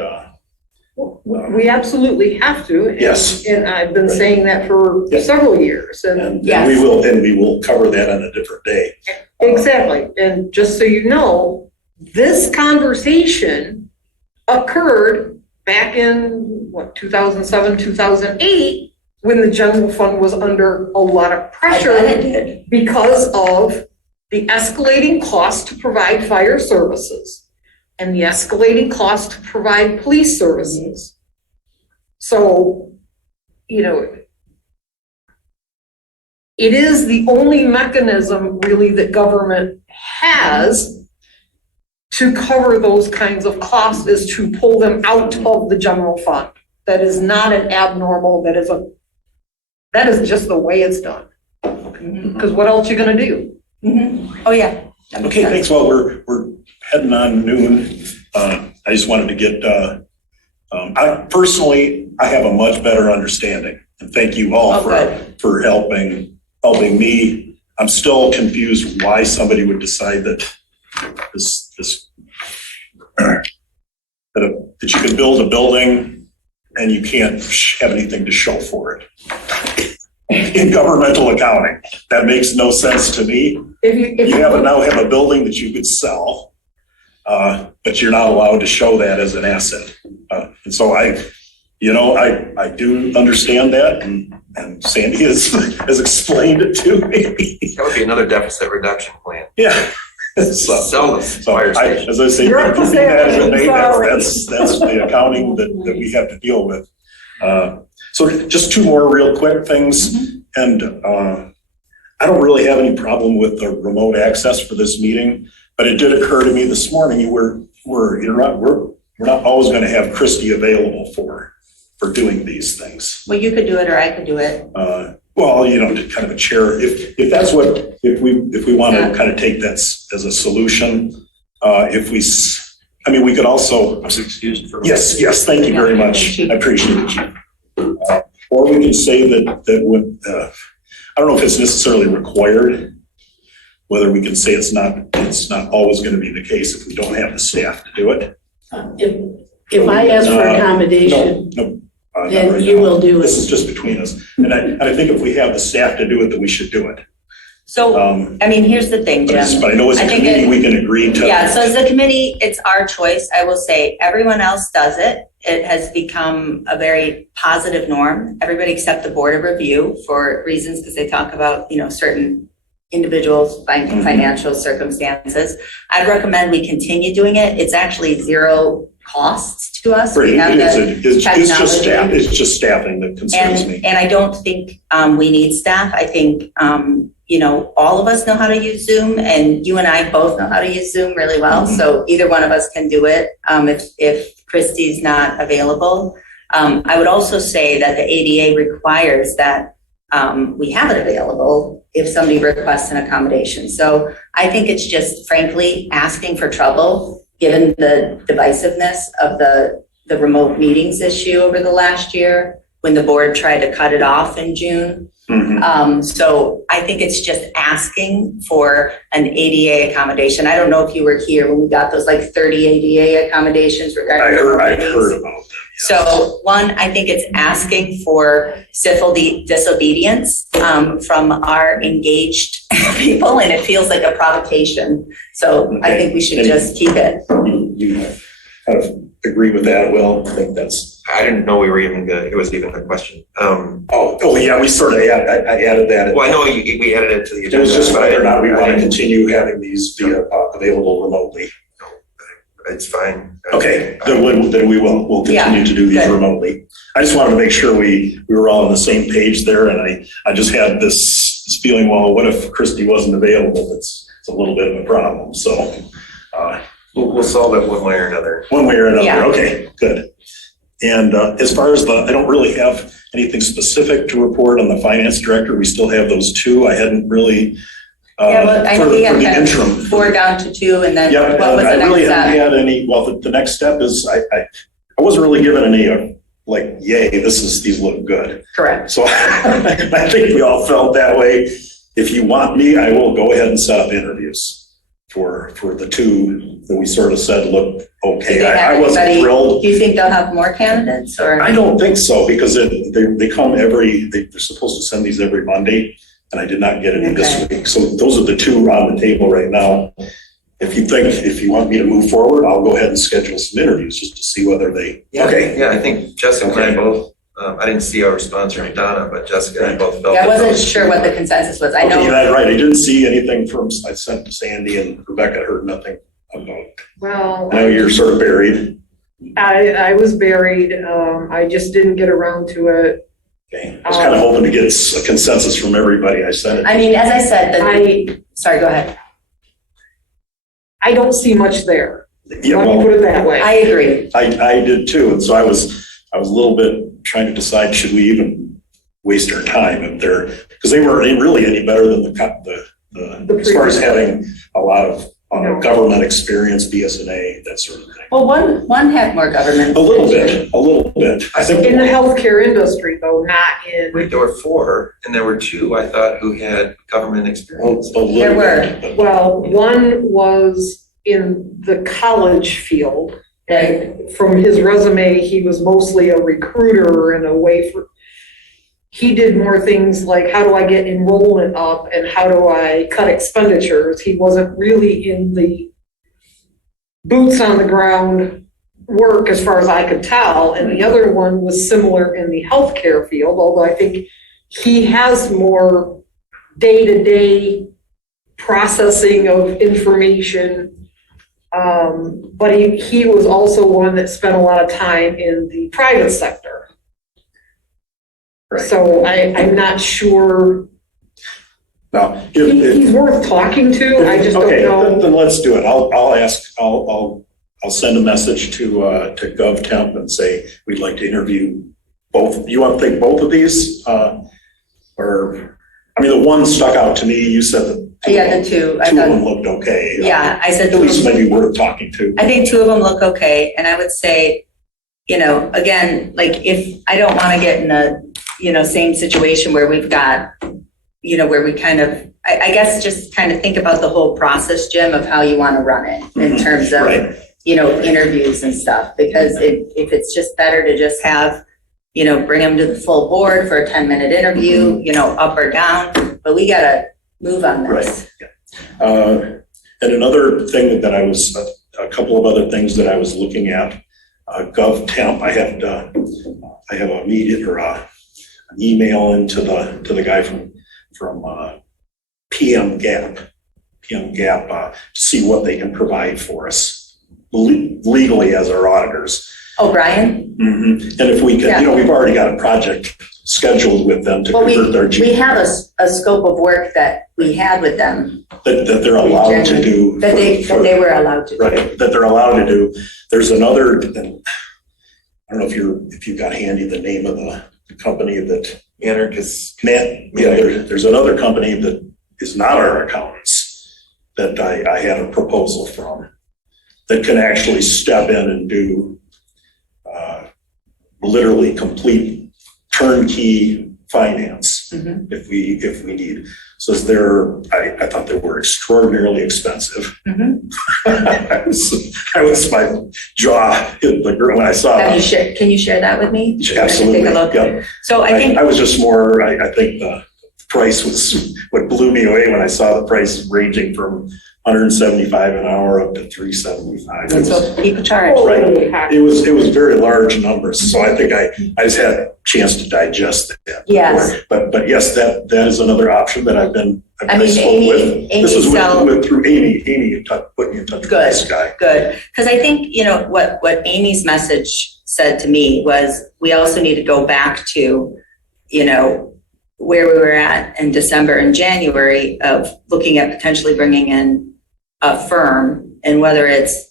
We absolutely have to. And, Yes. And I've been saying that for several years. And we will cover that on a different day. exactly. And just so you know, this conversation occurred back in 2007, 2008, when the general fund was under a lot of pressure because of the escalating cost to provide fire services and the escalating cost to provide police services. So, it is the only mechanism really that government has to cover those kinds of costs, is to pull them out of the general fund. That is not an abnormal, that is just the way it's done. Because what else are you gonna do? Mm-hmm. Oh, yeah. Okay, thanks. Well, we're heading on noon. I just wanted to get, I have a much better understanding. And thank you all for helping me. I'm still confused why somebody would decide that that you can build a building and you can't have anything to show for it. In governmental accounting, that makes no sense to me. You now have a building that you could sell, but you're not allowed to show that as an asset. And so I do understand that, and Sandy has explained it to me. That would be another deficit reduction plan. Yeah. Sell the fire station. As I say, that's the accounting that we have to deal with. So just two more real quick things. And I don't really have any problem with the remote access for this meeting, but it did occur to me this morning, we're not always going to have Christy available for doing these things. Well, you could do it or I could do it. Well, kind of a chair, if that's what, if we want to kind of take that as a solution, we could also. Excused for. Yes, thank you very much. I appreciate it. Or we can say that when, I don't know if it's necessarily required, whether we can say it's not always going to be the case if we don't have the staff to do it. If I ask for accommodation, No. then Right you now. will do This it. is just between us. And I think if we have the staff to do it, then we should do it. So, here's the thing, Jim. But I know as a committee, we can agree to. Yeah, so as a committee, it's our choice. I will say everyone else does it. It has become a very positive norm. Everybody except the Board of Review for reasons because they talk about, certain individuals' financial circumstances. I'd recommend we continue doing it. It's actually zero costs to us. Right, We have it's just technology. it's just staffing that concerns me. And I don't think we need staff. I think, all of us know how to use Zoom, and you and I both know how to use Zoom really well. So either one of us can do it if Christy's not available. I would also say that the ADA requires that we have it available if somebody requests an accommodation. So I think it's just frankly asking for trouble, given the divisiveness of the remote meetings issue over the last year when the board tried to cut it off in June. So I think it's just asking for an ADA accommodation. I don't know if you were here when we got those 30 ADA accommodations regarding. I've heard about them. So one, I think it's asking for civil disobedience from our engaged people, and it feels like a provocation. So I think we should just keep it. You kind of agree with that, Will? I think that's. I didn't know it was even a question. Oh yeah, we sort of I added that. Well, I know we added it to the agenda. It was just but whether or not we want to continue having these be available remotely. It's fine. Okay, then we will. We'll continue to do these good. remotely. I just wanted to make sure we were all on the same page there, and I just had this feeling, well, what if Christy wasn't available? It's a little bit of a problem. So We'll solve it one way or another. one way or another. Yeah. Okay, good. And as far as I don't really have anything specific to report on the finance director. We still have those two. I hadn't really. But I know we have for the kind of interim. 4 down to 2, and then Yep, what was I the really next haven't step? had any. Well, the next step is I wasn't really given any yay, these look good. Correct. So I think we all felt that way. If you want me, I will go ahead and set up interviews for the two that we sort of said look okay. Do they have I wasn't anybody- thrilled. Do you think they'll have more candidates, or? I don't think so, because they come they're supposed to send these every Monday, and I did not get any this week. So those are the two on the table right now. If you want me to move forward, I'll go ahead and schedule some interviews just to see whether they, okay. Yeah, I think Jessica and I both, I didn't see our response from Donna, but Jessica and I both felt. Yeah, I that wasn't those- sure what the consensus was. I Okay, know. you're right. I didn't see anything I sent to Sandy and Rebecca, heard nothing about. Well, I know you're sort of buried. I was buried. I just didn't get around to it. Okay. I was kind of hoping to get a consensus from everybody I sent it. I mean, as I said, sorry, go ahead. I don't see much there. Yeah, Let me well, put it that way. I agree. I did too, and so I was a little bit trying to decide, should we even waste our time if because they weren't really any better than the as far as having a lot of No. government experience, BSNA, that sort of thing. Well, one had more government. A little bit. I think In the healthcare industry, though, not in. Wait, there were 4, and there were 2, I thought, who had government experience. a little There were. bit, but- Well, one was in the college field. And from his resume, he was mostly a recruiter in a way he did more things like, how do I get enrollment up and how do I cut expenditures? He wasn't really in the boots on the ground work as far as I could tell. And the other one was similar in the healthcare field, although I think he has more day-to-day processing of information. But he was also one that spent a lot of time in the private sector. Right. So I'm not sure, Now, he's worth talking to, I just don't okay, know. then let's do it. I'll send a message to GovTemp and say, we'd like to interview both. You want to think both of these? Or, I mean, the one stuck out to me, you said that. Yeah, the 2. I Two of them thought, looked okay. yeah, I said At least 2. maybe worth talking to. I think 2 of them look okay. And I would say, again, if I don't want to get in a, same situation where we've got, where we kind of, I guess just kind of think about the whole process, Jim, of how you want to run it in terms of, Right. interviews and stuff. Because if it's just better to just have, bring them to the full board for a 10-minute interview, up or down, but we got to move on this. Right. And another thing that a couple of other things that I was looking at, GovTemp. I have a meeting or an email into the guy from PM Gap to see what they can provide for us legally as our auditors. Oh, Brian? And if we can, we've already got a project scheduled with them to convert their we have a scope of work that we had with them. that they're allowed to do. That they were allowed to do. Right, that they're allowed to do. There's another, I don't know if you've got handy the name of the company that. Anarchist. There's another company that is not our accountants that I had a proposal from that can actually step in and do literally complete turnkey finance if we need. So I thought they were extraordinarily expensive. I was my jaw hit the ground when I saw it. Can you share that with me? Absolutely. Take a look. Yep. So I think I was just more, I think the price was what blew me away when I saw the price ranging from 175 an hour up to 375. that's what people charge. Right. It was very large numbers. So I think I just had a chance to digest that. Yes. But yes, that is another option that I've been spoke with. Amy This is Sell- through Amy put me in touch with this guy. Good, because I think, what Amy's message said to me was, we also need to go back to, where we were at in December and January of looking at potentially bringing in a firm, and whether it's,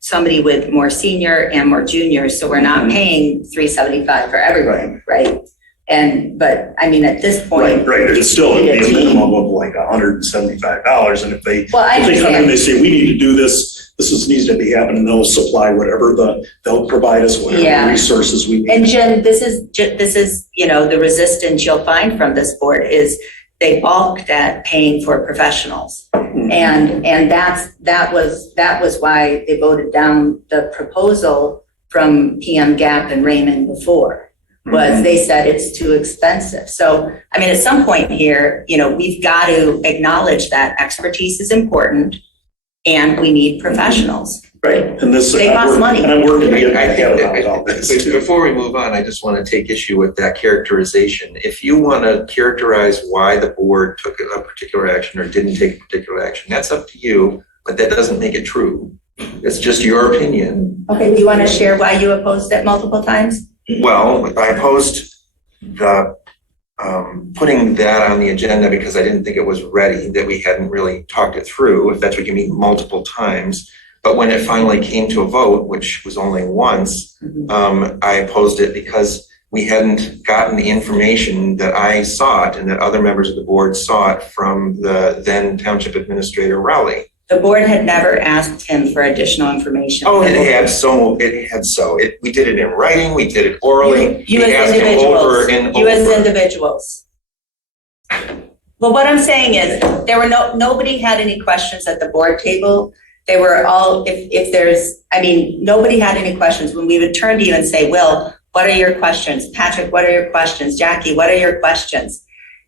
somebody with more senior and more junior, so we're not paying $375 for everyone, right? But I mean, at this point. Right, it's still a minimum of like $175, and if they come in and they say, we need to do this needs to be happening, they'll supply whatever they'll provide us whatever resources we need. And Jim, this is, the resistance you'll find from this board is they balked at paying for professionals. And that was why they voted down the proposal from PM Gap and Raymond before, was they said it's too expensive. So, I mean, at some point here, we've got to acknowledge that expertise is important and we need professionals. Right, and They cost money. And I'm working to get my I head think around all this. before we move on, I just want to take issue with that characterization. If you want to characterize why the board took a particular action or didn't take a particular action, that's up to you, but that doesn't make it true. It's just your opinion. Okay, do you want to share why you opposed it multiple times? Well, I opposed the putting that on the agenda because I didn't think it was ready, that we hadn't really talked it through, if that's what you mean, multiple times. But when it finally came to a vote, which was only once, I opposed it because we hadn't gotten the information that I sought and that other members of the board sought from the then Township Administrator Rowley. The board had never asked him for additional information. Oh, it had so. We did it in writing, we did it orally. You We as asked him over and individuals. You as over. individuals. Well, what I'm saying is, there were nobody had any questions at the board table. They were all, nobody had any questions. When we would turn to you and say, Will, what are your questions? Patrick, what are your questions? Jackie, what are your questions?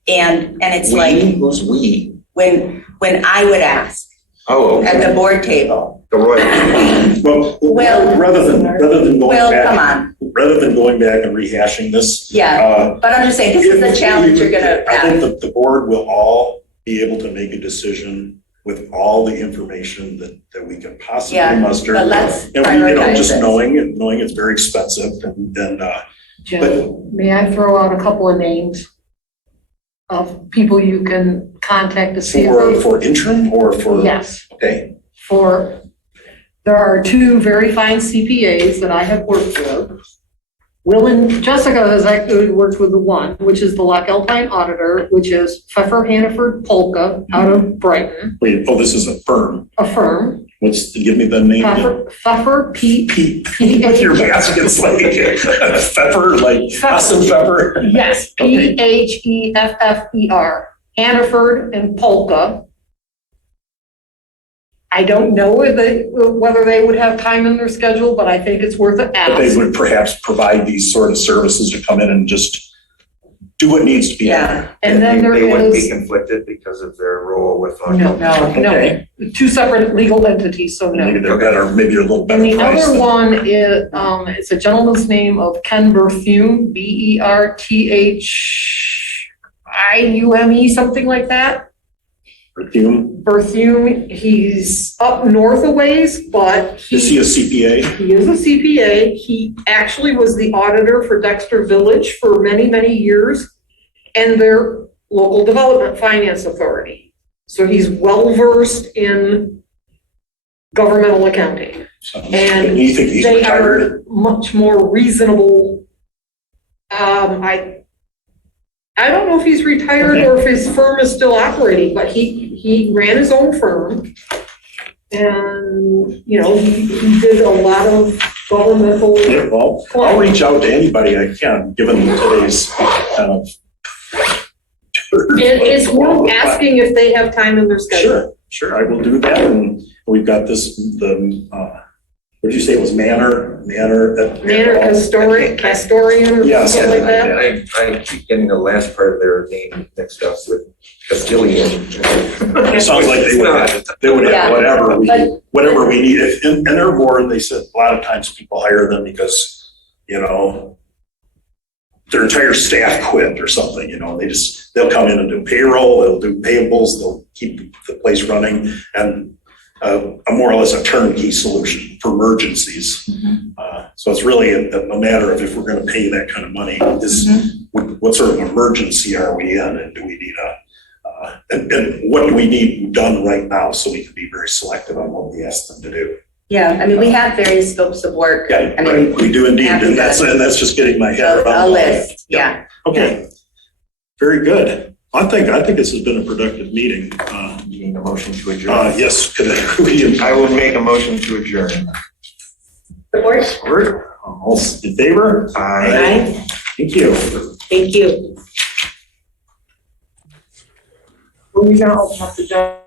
And it's Who's we? when I would ask Oh, at okay. the board table. The royal. Well, rather than going Will, back. come on. Rather than going back and rehashing this. Yeah, but I'm just saying, this is the challenge you're gonna I have. think the board will all be able to make a decision with all the information that we can possibly muster. But let's And prioritize just this. knowing it's very expensive and Jim, may I throw out a couple of names of people you can contact to see if they. for interim or for? Yes. Okay. There are two very fine CPAs that I have worked with. Will and Jessica has actually worked with the one, which is the Loch Alpine auditor, which is Pfeffer Hannaford Polka out of Brighton, Wait, this is a firm. a firm. Give me the name. Pfeffer, With your baskets like Pfeffer, like Austin Pfeffer. Yes, Pheffer, Hannaford and Polka. I don't know whether they would have time in their schedule, but I think it's worth an But they ask. would perhaps provide these sort of services to come in and just do what needs to be done. Yeah. And then there They wouldn't be is, conflicted because of their role with. no, Okay. two separate legal entities, so no. Maybe they're better, maybe you're a little And better the priced. other one is, it's a gentleman's name of Ken Berthume, Berthiume, something like that. Perfume. Berthume, he's up north a ways, but Is he a CPA? he is a CPA. He actually was the auditor for Dexter Village for many, many years and their local development finance authority. So he's well-versed in governmental accounting. And you think he's they retired? are much more reasonable. I don't know if he's retired or if his firm is still operating, but he ran his own firm. And, he did a lot of governmental. Yeah, well, I'll reach out to anybody I can, given today's kind of. It's worth asking if they have time in their schedule. Sure, I will do that, and we've got what did you say it was Manor? Manor Castorian or Yes, something like that. I keep getting the last part of their name mixed up with Castilian. It sounds like they would Yeah, have but- whatever we need. And their board, they said a lot of times people hire them because, their entire staff quit or something, they'll come in and do payroll, they'll do payables, they'll keep the place running, and a more or less a turnkey solution for emergencies. So it's really a matter of if we're going to pay that kind of money, what sort of emergency are we in, and do we need and what do we need done right now so we can be very selective on what we ask them to do. Yeah, we have various scopes of work. Yeah, right. We do indeed, and that's just getting my head around. A list, yeah. Okay, very good. I think this has been a productive meeting. You need a motion to adjourn. Yes, I will make a motion to adjourn. Support. All in favor? Aye. Thank you. Thank you. We're gonna open up the